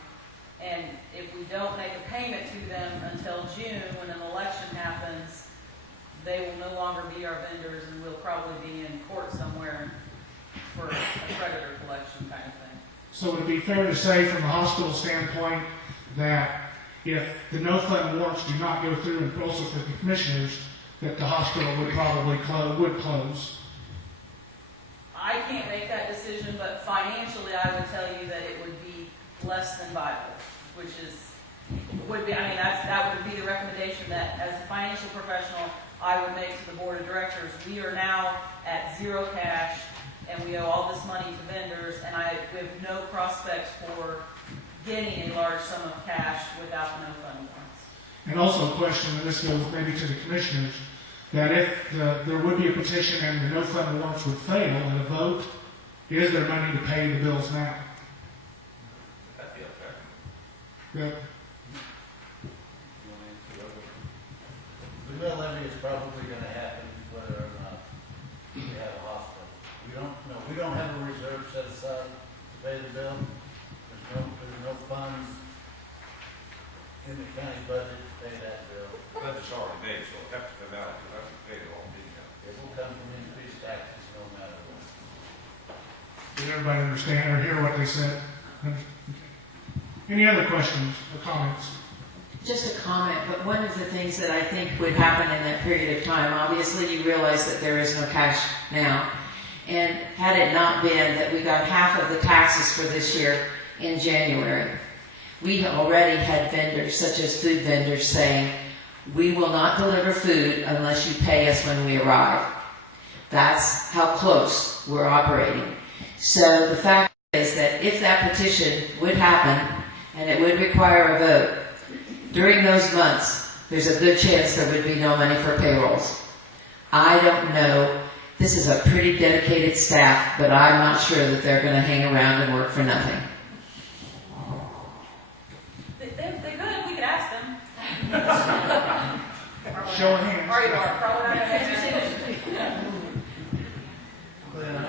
and if we don't make a payment to them until June, when an election happens, they will no longer be our vendors, and we'll probably be in court somewhere for a creditor collection kind of thing. So would it be fair to say from the hospital standpoint that if the no-fund warrants do not go through, and also for the commissioners, that the hospital would probably close? I can't make that decision, but financially I would tell you that it would be less than viable, which would be, I mean, that would be the recommendation that as a financial professional I would make to the board of directors. We are now at zero cash and we owe all this money to vendors, and we have no prospects for getting a large sum of cash without the no-fund warrants. And also a question, and this goes maybe to the commissioners, that if there would be a petition and the no-fund warrants would fail in a vote, is there money to pay the bills now? That'd be okay. Good. The mill levy is probably going to happen whether or not we have a hospital. We don't have a reserve set aside to pay the bill. There's no funds in the county budget to pay that bill. The budget's already made, so it'll have to come out, because I have to pay it all. It will come from increased taxes no matter what. Did everybody understand or hear what they said? Any other questions or comments? Just a comment, but one of the things that I think would happen in that period of time, obviously you realize that there is no cash now. And had it not been that we got half of the taxes for this year in January, we already had vendors, such as food vendors, saying, we will not deliver food unless you pay us when we arrive. That's how close we're operating. So the fact is that if that petition would happen, and it would require a vote, during those months, there's a good chance there would be no money for payrolls. I don't know. This is a pretty dedicated staff, but I'm not sure that they're going to hang around and work for nothing. They could, we could ask them. Show of hands. Or you are, probably not going to make a decision. Glenn, the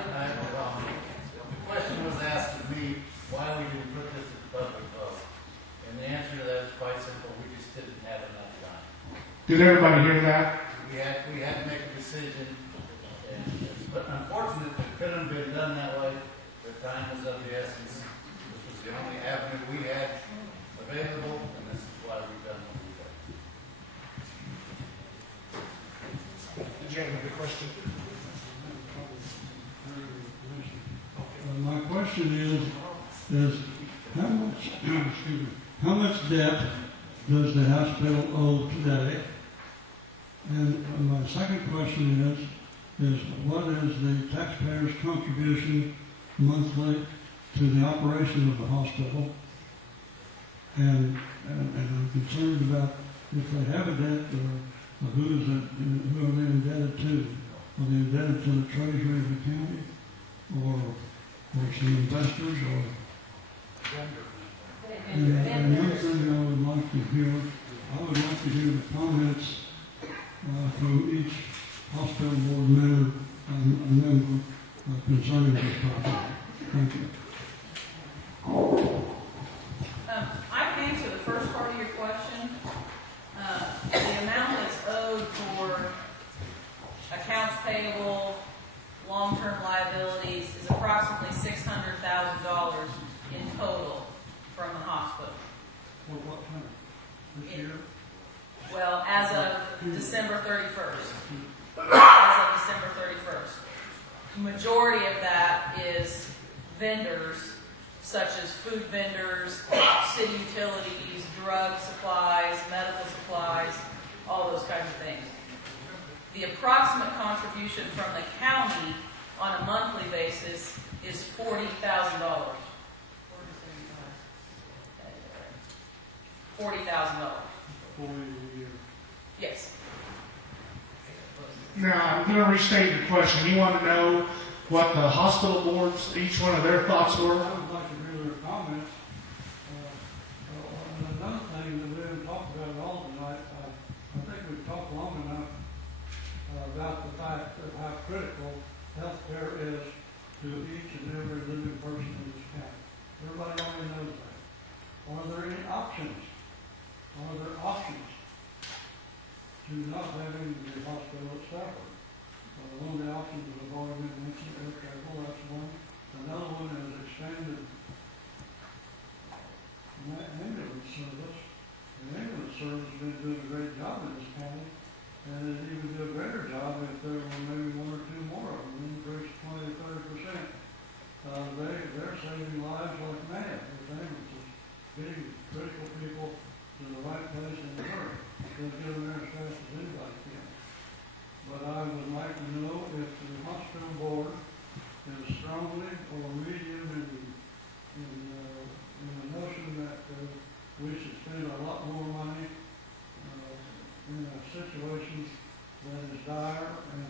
question was asked of me, why we didn't put this at the public vote. And the answer to that is quite simple, we just didn't have enough time. Did everybody hear that? We had to make a decision, and it's unfortunate that it couldn't have been done that way, but time was of the essence. This was the only avenue we had available, and this is why we've done what we've done. Did you have a question? My question is how much debt does the hospital owe today? And my second question is what is the taxpayer's contribution monthly to the operation of the hospital? And I'm concerned about if they have a debt, who are they indebted to? Are they indebted to the treasury of the county, or some investors, or? And another thing I would like to hear the comments from each hospital board member concerning this property. Thank you. I can answer the first part of your question. The amount that's owed for accounts payable, long-term liabilities is approximately $600,000 in total from the hospital. Well, what time? This year? Well, as of December 31st. As of December 31st. Majority of that is vendors, such as food vendors, city utilities, drug supplies, medical supplies, all those kinds of things. The approximate contribution from the county on a monthly basis is $40,000. $40,000. Yes. Now, I'm going to restate your question. You want to know what the hospital boards, each one of their thoughts were? I would like to hear their comments. Another thing that we haven't talked about at all tonight, I think we've talked long enough about the fact of how critical healthcare is to each and every living person in this county. Everybody already knows that. Are there any options? Are there options to not having the hospital at Stafford? One of the options that have already been mentioned, air travel, that's one. Another one is expanded ambulance service. The ambulance service has been doing a great job in this county, and it'd even do a greater job if there were maybe one or two more of them, increase 20 or 30%. They're saving lives like mad with ambulances, getting critical people to the right place in the hurry. They'll get them there as fast as anybody can. But I would like to know if the hospital board is strongly or medium in the notion that we should spend a lot more money in a situation that is dire and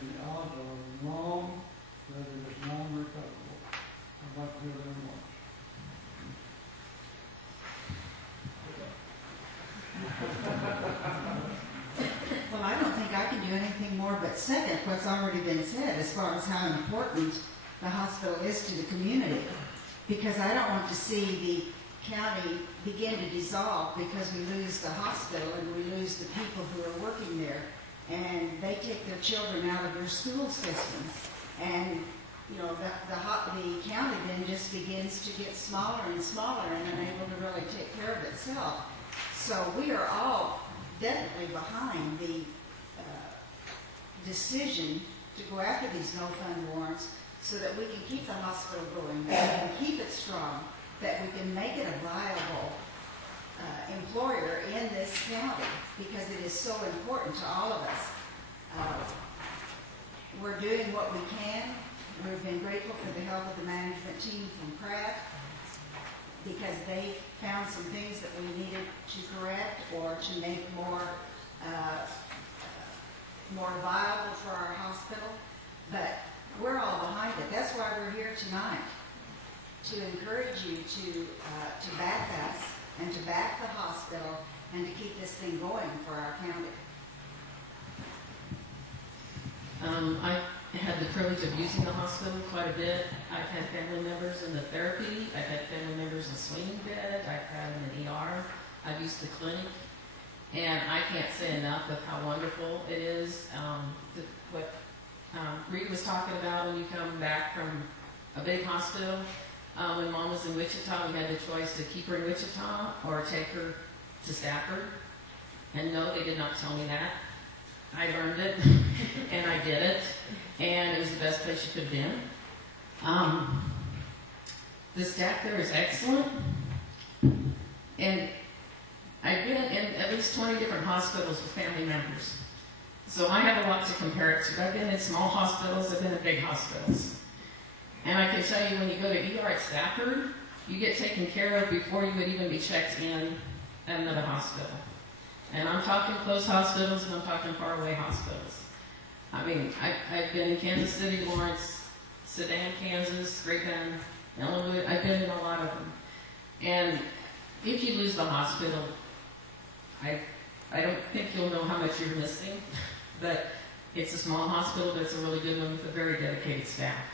the odds are long that it is non-recoverable. I'd like to hear their remarks. Well, I don't think I can do anything more but second what's already been said as far as how important the hospital is to the community. Because I don't want to see the county begin to dissolve because we lose the hospital and we lose the people who are working there. And they take their children out of their school systems. And, you know, the county then just begins to get smaller and smaller and unable to really take care of itself. So we are all definitely behind the decision to go after these no-fund warrants so that we can keep the hospital going, that we can keep it strong, that we can make it a viable employer in this county because it is so important to all of us. We're doing what we can. We've been grateful for the help of the management team from Pratt because they found some things that we needed to correct or to make more viable for our hospital. But we're all behind it. That's why we're here tonight, to encourage you to back us and to back the hospital and to keep this thing going for our county. I had the privilege of using the hospital quite a bit. I've had family members in the therapy. I've had family members in swinging bed. I've had them in ER. I've used the clinic. And I can't say enough of how wonderful it is. What Reed was talking about when you come back from a big hospital. When Mom was in Wichita, we had the choice to keep her in Wichita or take her to Stafford. And no, they did not tell me that. I learned it, and I did it, and it was the best place you could have been. The staff there is excellent, and I've been in at least 20 different hospitals with family members, so I have a lot to compare it to. I've been in small hospitals, I've been in big hospitals, and I can tell you when you go to ER at Stafford, you get taken care of before you would even be checked in at another hospital. And I'm talking close hospitals, and I'm talking faraway hospitals. I mean, I've been in Kansas City, Lawrence, Sedan, Kansas, Great Bend, Ellenwood. I've been in a lot of them. And if you lose the hospital, I don't think you'll know how much you're missing. But It's a small hospital, but it's a really good one with a very dedicated staff.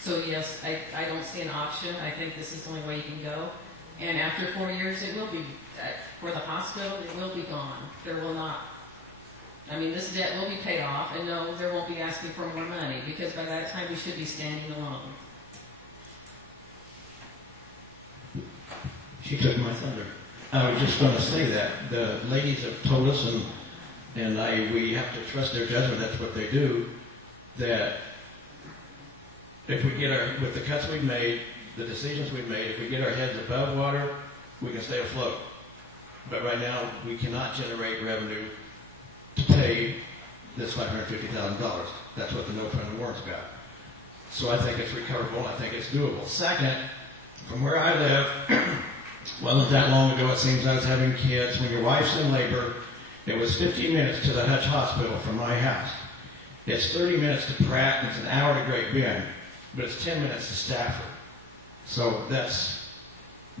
So yes, I don't see an option. I think this is the only way you can go. And after 4 years, it will be, for the hospital, it will be gone. There will not, I mean, this debt will be paid off, and no, there won't be asking for more money, because by that time, we should be standing alone. She took my thunder. I was just going to say that. The ladies have told us, and we have to trust their judgment, that's what they do, that if we get with the cuts we've made, the decisions we've made, if we get our heads above water, we can stay afloat. But right now, we cannot generate revenue to pay this $550,000. That's what the no fund and warrants got. So I think it's recoverable, I think it's doable. Second, from where I live, wasn't that long ago, it seems, I was having kids. When your wife's in labor, it was 15 minutes to the Hutch Hospital from my house. It's 30 minutes to Pratt, and it's an hour to Great Bend, but it's 10 minutes to Stafford. So that's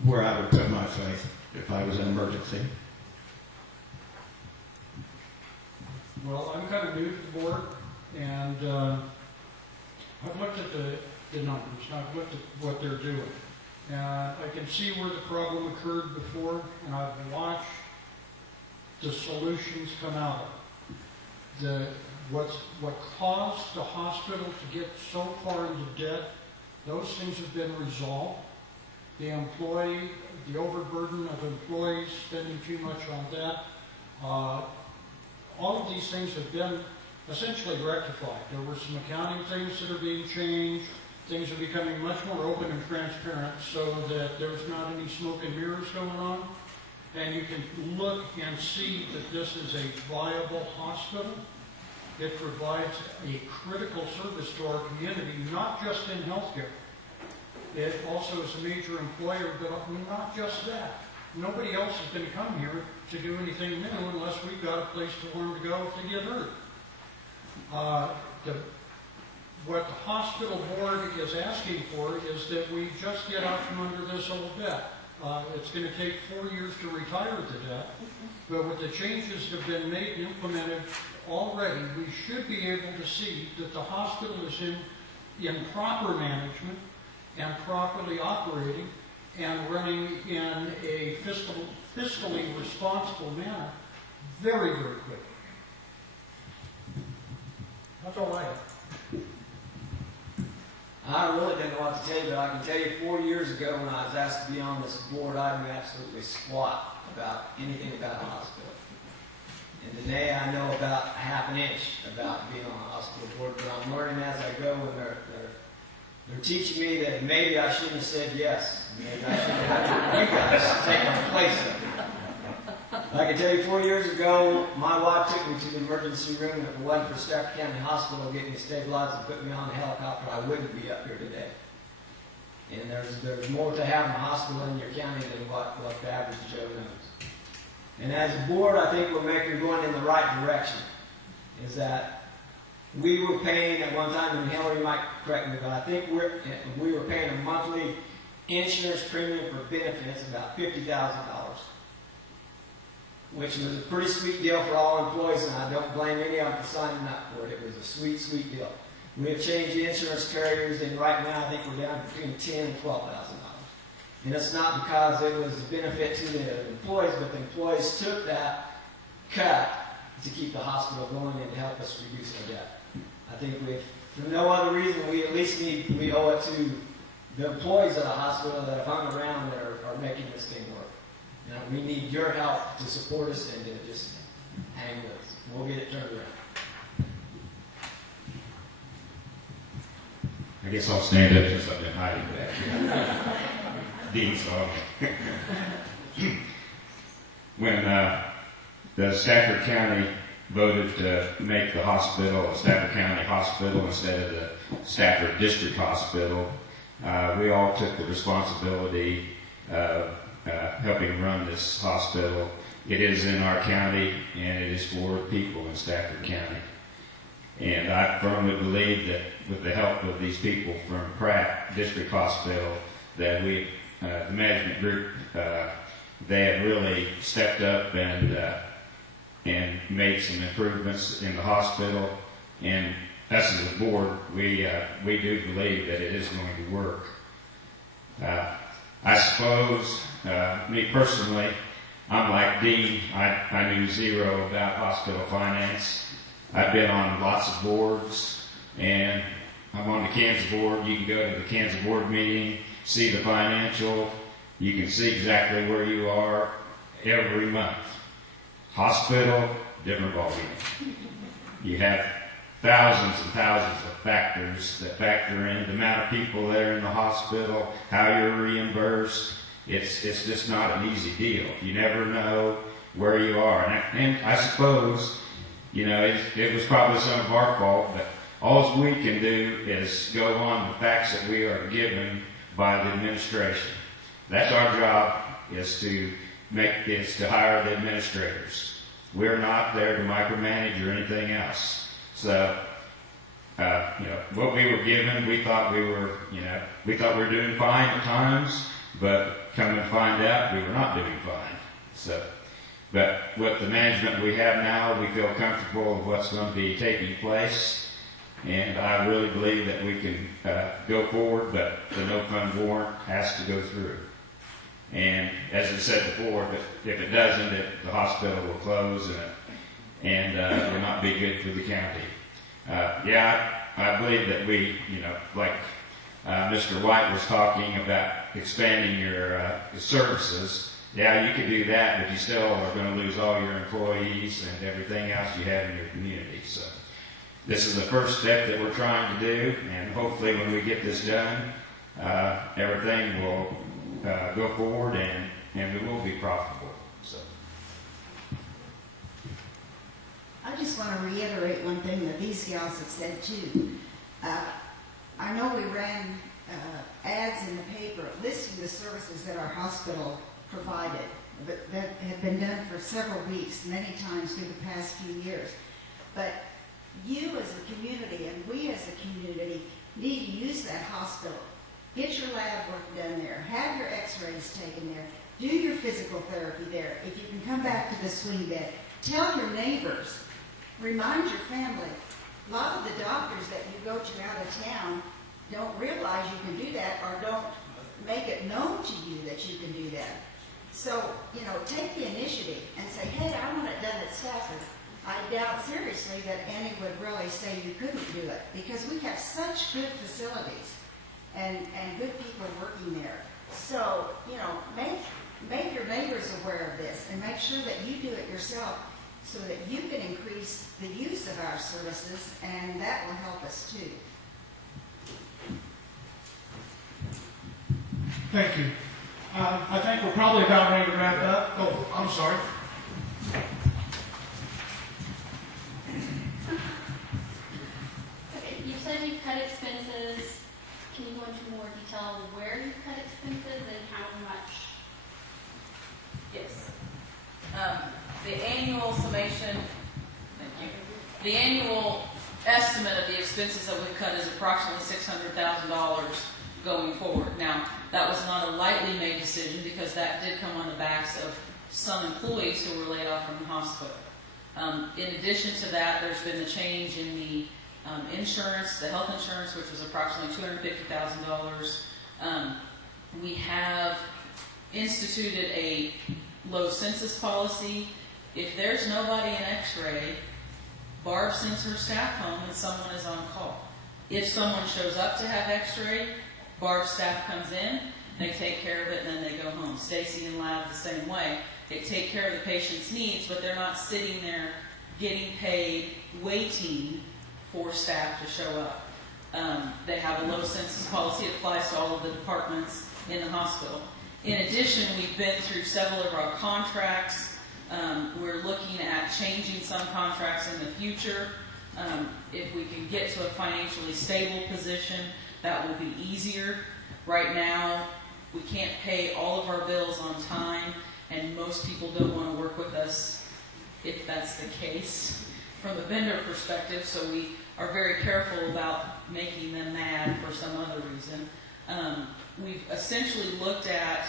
where I would put my faith if I was in an emergency. Well, I'm kind of new to the board, and I've looked at the numbers, and I've looked at what they're doing. And I can see where the problem occurred before, and I've watched the solutions come out of it. What caused the hospital to get so far into debt, those things have been resolved. The overburden of employees spending too much on that, all of these things have been essentially rectified. There were some accounting things that are being changed. Things are becoming much more open and transparent so that there's not any smoke and mirrors going on. And you can look and see that this is a viable hospital. It provides a critical service to our community, not just in healthcare. It also is a major employer, but not just that. Nobody else is going to come here to do anything new unless we've got a place for them to go if they get hurt. What the hospital board is asking for is that we just get out from under this old debt. It's going to take 4 years to retire the debt, but with the changes that have been made and implemented already, we should be able to see that the hospital is in proper management and properly operating and running in a fiscally responsible manner very, very quickly. That's all I have. I really didn't know what to tell you, but I can tell you 4 years ago when I was asked to be on this board, I knew absolutely squat about anything about a hospital. And today I know about a half an inch about being on a hospital board, but I'm learning as I go, and they're teaching me that maybe I shouldn't have said yes. Maybe I shouldn't have had you guys take my place. I can tell you 4 years ago, my wife took me to the emergency room, and if it wasn't for Stafford County Hospital getting me stabilized and putting me on the helicopter, I wouldn't be up here today. And there's more to having a hospital in your county than what the average Joe knows. And as a board, I think we're going in the right direction. Is that we were paying at one time, and Hillary might correct me, but I think we were paying a monthly insurance premium for benefits about $50,000. Which was a pretty sweet deal for all employees, and I don't blame any of them for signing up for it. It was a sweet, sweet deal. We have changed the insurance carriers, and right now I think we're down between $10,000 and $12,000. And it's not because it was a benefit to the employees, but the employees took that cut to keep the hospital going and to help us reduce our debt. I think for no other reason, we at least we owe it to the employees of the hospital that have hung around that are making this thing work. We need your help to support us and to just hang with us. We'll get it turned around. I guess I'll stand up since I've been hiding back. Dean saw me. When the Stafford County voted to make the hospital a Stafford County hospital instead of the Stafford District Hospital, we all took the responsibility of helping run this hospital. It is in our county, and it is for people in Stafford County. And I firmly believe that with the help of these people from Pratt District Hospital, that the management group, they have really stepped up and and made some improvements in the hospital. And us as a board, we do believe that it is going to work. I suppose, me personally, I'm like Dean. I knew zero about hospital finance. I've been on lots of boards, and I'm on the Kansas board. You can go to the Kansas board meeting, see the financial. You can see exactly where you are every month. Hospital, different ballgame. You have thousands and thousands of factors that factor in the amount of people that are in the hospital, how you're reimbursed. It's just not an easy deal. You never know where you are. And I suppose, you know, it was probably some of our fault, but all we can do is go on the facts that we are given by the administration. That's our job, is to hire the administrators. We're not there to micromanage or anything else. So, you know, what we were given, we thought we were doing fine at times, but come and find out we were not doing fine. So, but with the management we have now, we feel comfortable with what's going to be taking place, and I really believe that we can go forward, but the no-fund warrant has to go through. And as I said before, if it doesn't, the hospital will close, and it will not be good for the county. I believe that we, you know, like Mr. White was talking about expanding your services. Yeah, you could do that, but you still are going to lose all your employees and everything else you have in your community. So this is the first step that we're trying to do, and hopefully when we get this done, everything will go forward and we will be profitable. So. I just want to reiterate one thing that these gals have said too. I know we ran ads in the paper listing the services that our hospital provided, but that have been done for several weeks, many times through the past few years. But you as a community and we as a community need to use that hospital. Get your lab work done there. Have your x-rays taken there. Do your physical therapy there. If you can come back to the swing bed, tell your neighbors. Remind your family. A lot of the doctors that you go to out of town don't realize you can do that, or don't make it known to you that you can do that. So, you know, take the initiative and say, hey, I want it done at Stafford. I doubt seriously that Annie would really say you couldn't do it, because we have such good facilities and good people working there. So, you know, make your neighbors aware of this and make sure that you do it yourself, so that you can increase the use of our services, and that will help us too. Thank you. I think we're probably about ready to wrap up. Oh, I'm sorry. Okay, you said you cut expenses. Can you go into more detail where you cut expenses and how much? Yes. The annual summation, thank you. The annual estimate of the expenses that we've cut is approximately $600,000 going forward. Now, that was not a lightly made decision, because that did come on the backs of some employees who were laid off from the hospital. In addition to that, there's been a change in the insurance, the health insurance, which was approximately $250,000. We have instituted a low census policy. If there's nobody in x-ray, Barb sends her staff home and someone is on call. If someone shows up to have x-ray, Barb's staff comes in, they take care of it, and then they go home. Stacy and Lab the same way. They take care of the patient's needs, but they're not sitting there getting paid, waiting for staff to show up. They have a low census policy. It applies to all of the departments in the hospital. In addition, we've been through several of our contracts. We're looking at changing some contracts in the future. If we can get to a financially stable position, that will be easier. Right now, we can't pay all of our bills on time, and most people don't want to work with us if that's the case from the vendor perspective, so we are very careful about making them mad for some other reason. We've essentially looked at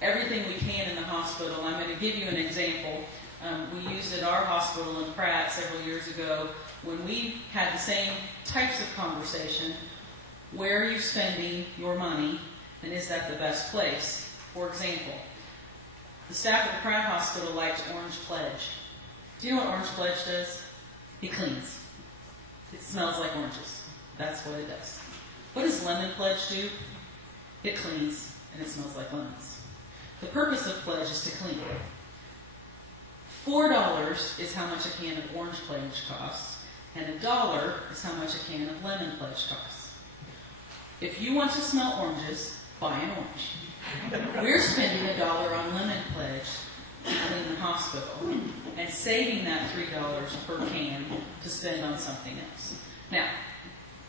everything we can in the hospital. I'm going to give you an example. We used it at our hospital in Pratt several years ago when we had the same types of conversation. Where are you spending your money, and is that the best place? For example, the staff at the Pratt Hospital liked Orange Pledge. Do you know what Orange Pledge does? It cleans. It smells like oranges. That's what it does. What does Lemon Pledge do? It cleans, and it smells like lemons. The purpose of Pledge is to clean. $4 is how much a can of Orange Pledge costs, and $1 is how much a can of Lemon Pledge costs. If you want to smell oranges, buy an orange. We're spending $1 on Lemon Pledge in the hospital and saving that $3 per can to spend on something else. Now,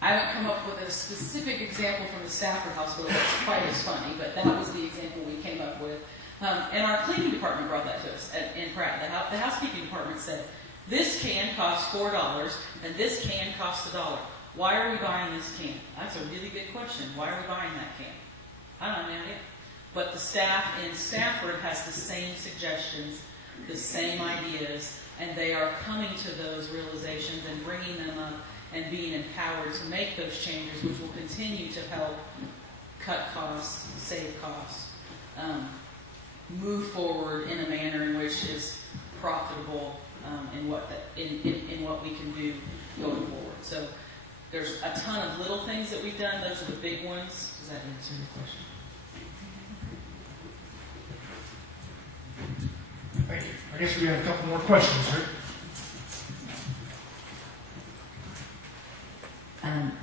I haven't come up with a specific example from the Stafford Hospital that's quite as funny, but that was the example we came up with. And our cleaning department brought that to us in Pratt. The housekeeping department said, this can costs $4 and this can costs $1. Why are we buying this can? That's a really good question. Why are we buying that can? I don't have any idea. But the staff in Stafford has the same suggestions, the same ideas, and they are coming to those realizations and bringing them up and being empowered to make those changes, which will continue to help cut costs, save costs, move forward in a manner in which is profitable in what we can do going forward. So there's a ton of little things that we've done. Those are the big ones. Does that answer your question? Thank you. I guess we have a couple more questions, sir.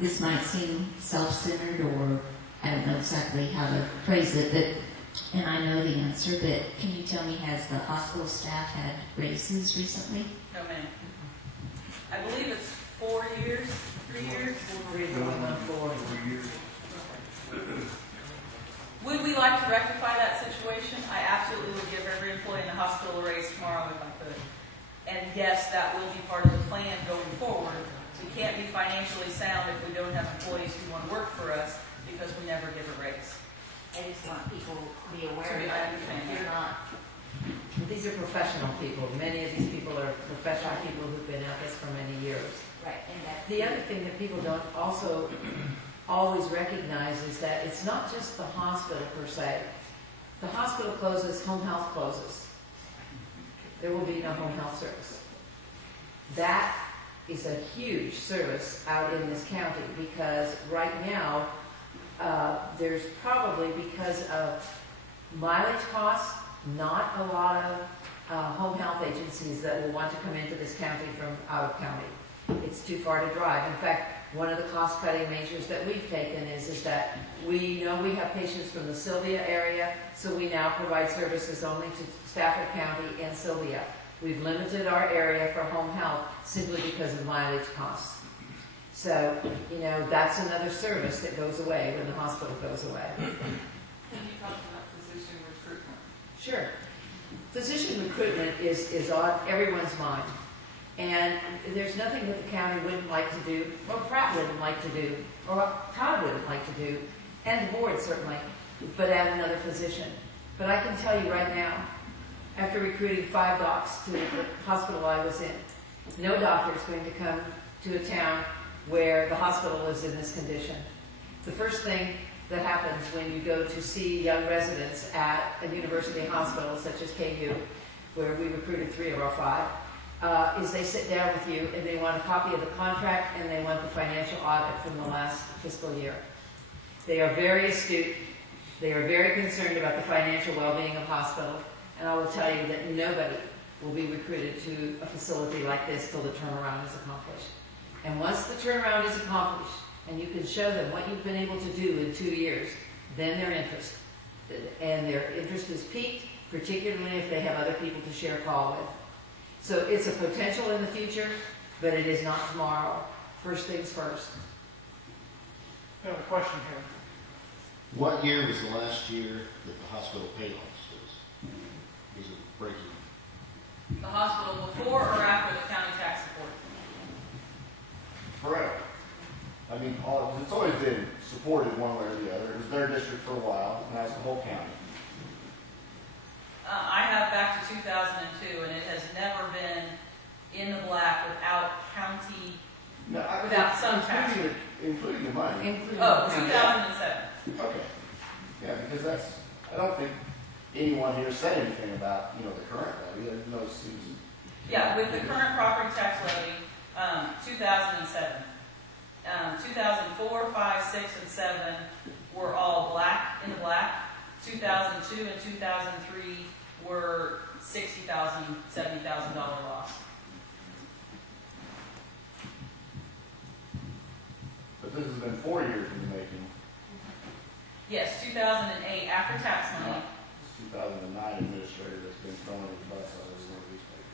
This might seem self-centered, or I don't know exactly how to phrase it, but, and I know the answer, but can you tell me, has the hospital staff had raises recently? No, ma'am. I believe it's 4 years, 3 years. 4 years. Would we like to rectify that situation? I absolutely would give every employee in the hospital a raise tomorrow if I could. And yes, that will be part of the plan going forward. We can't be financially sound if we don't have employees who want to work for us because we never give a raise. I just want people to be aware I that understand you're that. not, these are professional people. Many of these people are professional people who've been at this for many years. Right. And The other thing that people don't also always recognize is that it's not just the hospital per se. The hospital closes, home health closes. There will be no home health service. That is a huge service out in this county because right now there's probably, because of mileage costs, not a lot of home health agencies that will want to come into this county from out of county. It's too far to drive. In fact, one of the cost-cutting measures that we've taken is that we know we have patients from the Sylvia area, so we now provide services only to Stafford County and Sylvia. We've limited our area for home health simply because of mileage costs. So, that's another service that goes away when the hospital goes away. Can you talk about physician recruitment? Sure. Physician recruitment is on everyone's mind. And there's nothing that the county wouldn't like to do, or Pratt wouldn't like to do, or Todd wouldn't like to do, and the board certainly, but add another physician. But I can tell you right now, after recruiting 5 docs to the hospital I was in, no doctor is going to come to a town where the hospital is in this condition. The first thing that happens when you go to see young residents at a university hospital such as KU, where we recruited 3 of our 5, is they sit down with you and they want a copy of the contract and they want the financial audit from the last fiscal year. They are very astute. They are very concerned about the financial well-being of hospital. And I will tell you that nobody will be recruited to a facility like this till the turnaround is accomplished. And once the turnaround is accomplished and you can show them what you've been able to do in 2 years, then their interest is piqued, particularly if they have other people to share call with. So it's a potential in the future, but it is not tomorrow. First things first. I have a question here. What year was the last year that the hospital paid officers? Was it breaking? The hospital before or after the county tax support? Forever. I mean, it's always been supported one way or the other. It was their district for a while, and now it's the whole county. I have back to 2002, and it has never been in the black without county, without some tax. Including the money. Oh, 2007. Okay. Yeah, because that's, I don't think anyone here said anything about, the current levy. There's no season. Yeah, with the current property tax levy, 2007. 2004, 5, 6, and 7 were all black, in the black. 2002 and 2003 were $60,000, $70,000 loss. But this has been 4 years in the making. Yes, 2008 after tax money. 2009 administrator that's been thrown in the bus out of the newspaper.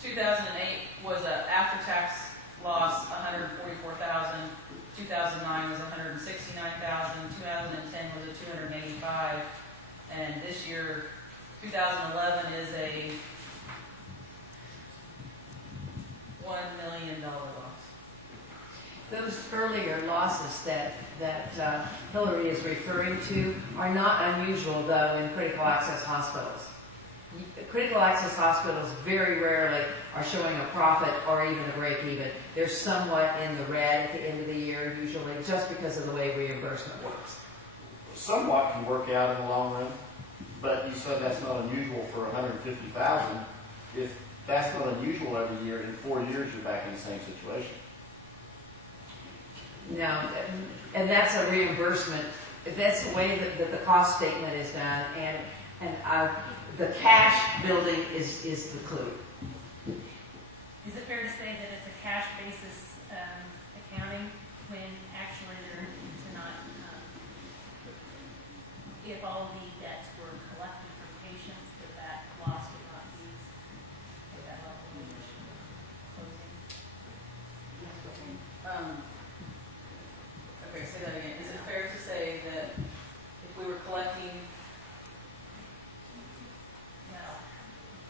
2008 was a after-tax loss, 144,000. 2009 was 169,000. 2010 was a 285, and this year, 2011 is a $1 million loss. Those earlier losses that Hillary is referring to are not unusual, though, in critical access hospitals. Critical access hospitals very rarely are showing a profit or even a break even. They're somewhat in the red at the end of the year, usually, just because of the way reimbursement works. Somewhat can work out in the long run, but you said that's not unusual for 150,000. If that's not unusual every year, in 4 years you're back in the same situation. No, and that's a reimbursement. That's the way that the cost statement is done, and the cash building is the clue. Is it fair to say that it's a cash basis accounting when actually they're not, if all of the debts were collected from patients, that loss would not be at that level of closing? Okay, say that again. Is it fair to say that if we were collecting,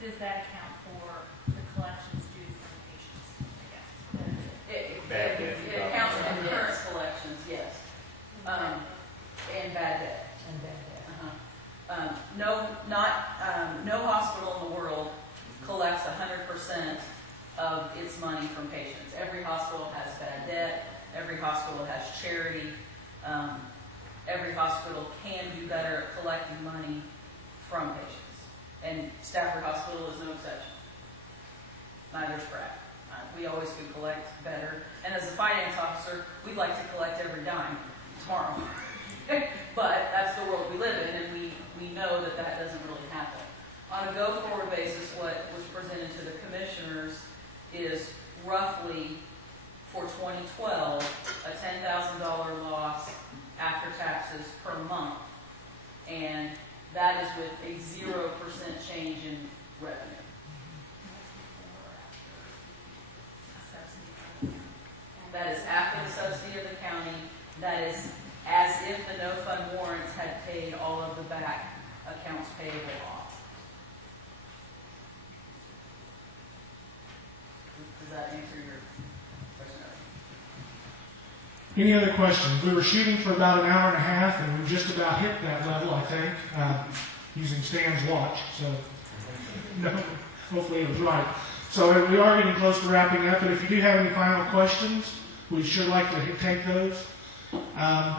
does that account for the collections due from patients, I guess? it accounts for current collections, yes. And bad debt. And bad debt. No hospital in the world collects 100% of its money from patients. Every hospital has bad debt. Every hospital has charity. Every hospital can do better at collecting money from patients. And Stafford Hospital is no exception. Neither is Pratt. We always could collect better. And as a finance officer, we'd like to collect every dime tomorrow. But that's the world we live in, and we know that that doesn't really happen. On a go-forward basis, what was presented to the commissioners is roughly, for 2012, a $10,000 loss after taxes per month. And that is with a 0% change in revenue. That is after the subsidy of the county. That is as if the no-fund warrants had paid all of the back accounts payable off. Does that answer your question? Any other questions? We were shooting for about an hour and a half, and we just about hit that level, I think, using Stan's watch. So, no, hopefully it was right. So we are getting close to wrapping up, but if you do have any final questions, we'd sure like to take those.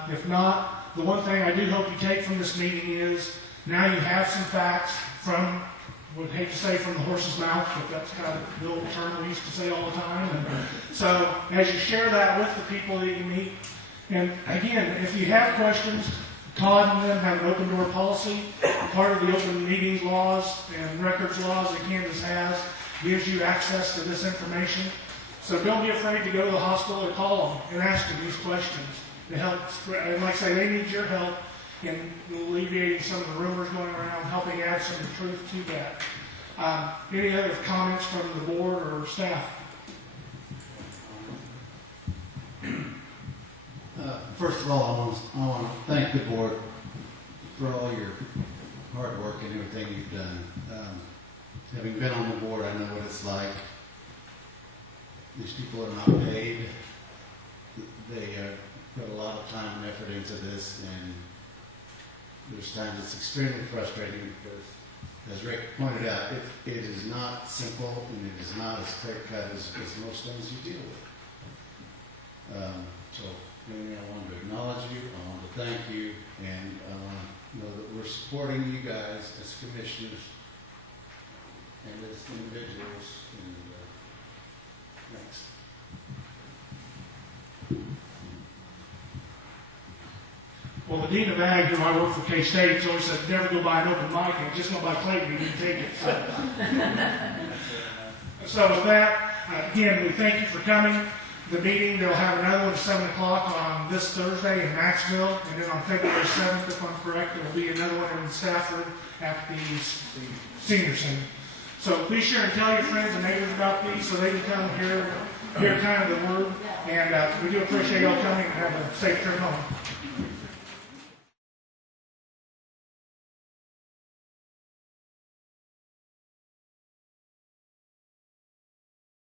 If not, the one thing I do hope you take from this meeting is now you have some facts from, would hate to say from the horse's mouth, but that's kind of the old term we used to say all the time. And so as you share that with the people that you meet, and again, if you have questions, Todd and them have an open door policy. Part of the open meetings laws and records laws that Kansas has gives you access to this information. So don't be afraid to go to the hospital or call them and ask them these questions to help. And like I say, they need your help in alleviating some of the rumors going around, helping add some truth to that. Any other comments from the board or staff? First of all, I want to thank the board for all your hard work and everything you've done. Having been on the board, I know what it's like. These people are not paid. They put a lot of time and effort into this, and there's times it's extremely frustrating because as Rick pointed out, it is not simple and it is not as clear cut as most things you deal with. So anyway, I wanted to acknowledge you, I want to thank you, and I want to know that we're supporting you guys as commissioners and as individuals. And thanks. Well, the Dean of Ag, who I work for K-State, always said, never go by an open mic, and just go by Clayton, you didn't take it. So with that, again, we thank you for coming. The meeting, they'll have another one at 7 o'clock on this Thursday in Maxville, and then on February 7th, if I'm correct, there will be another one in Stafford at the senior center. So be sure and tell your friends and neighbors about these so they can come hear kind of the word. And we do appreciate y'all coming and have a safe trip home.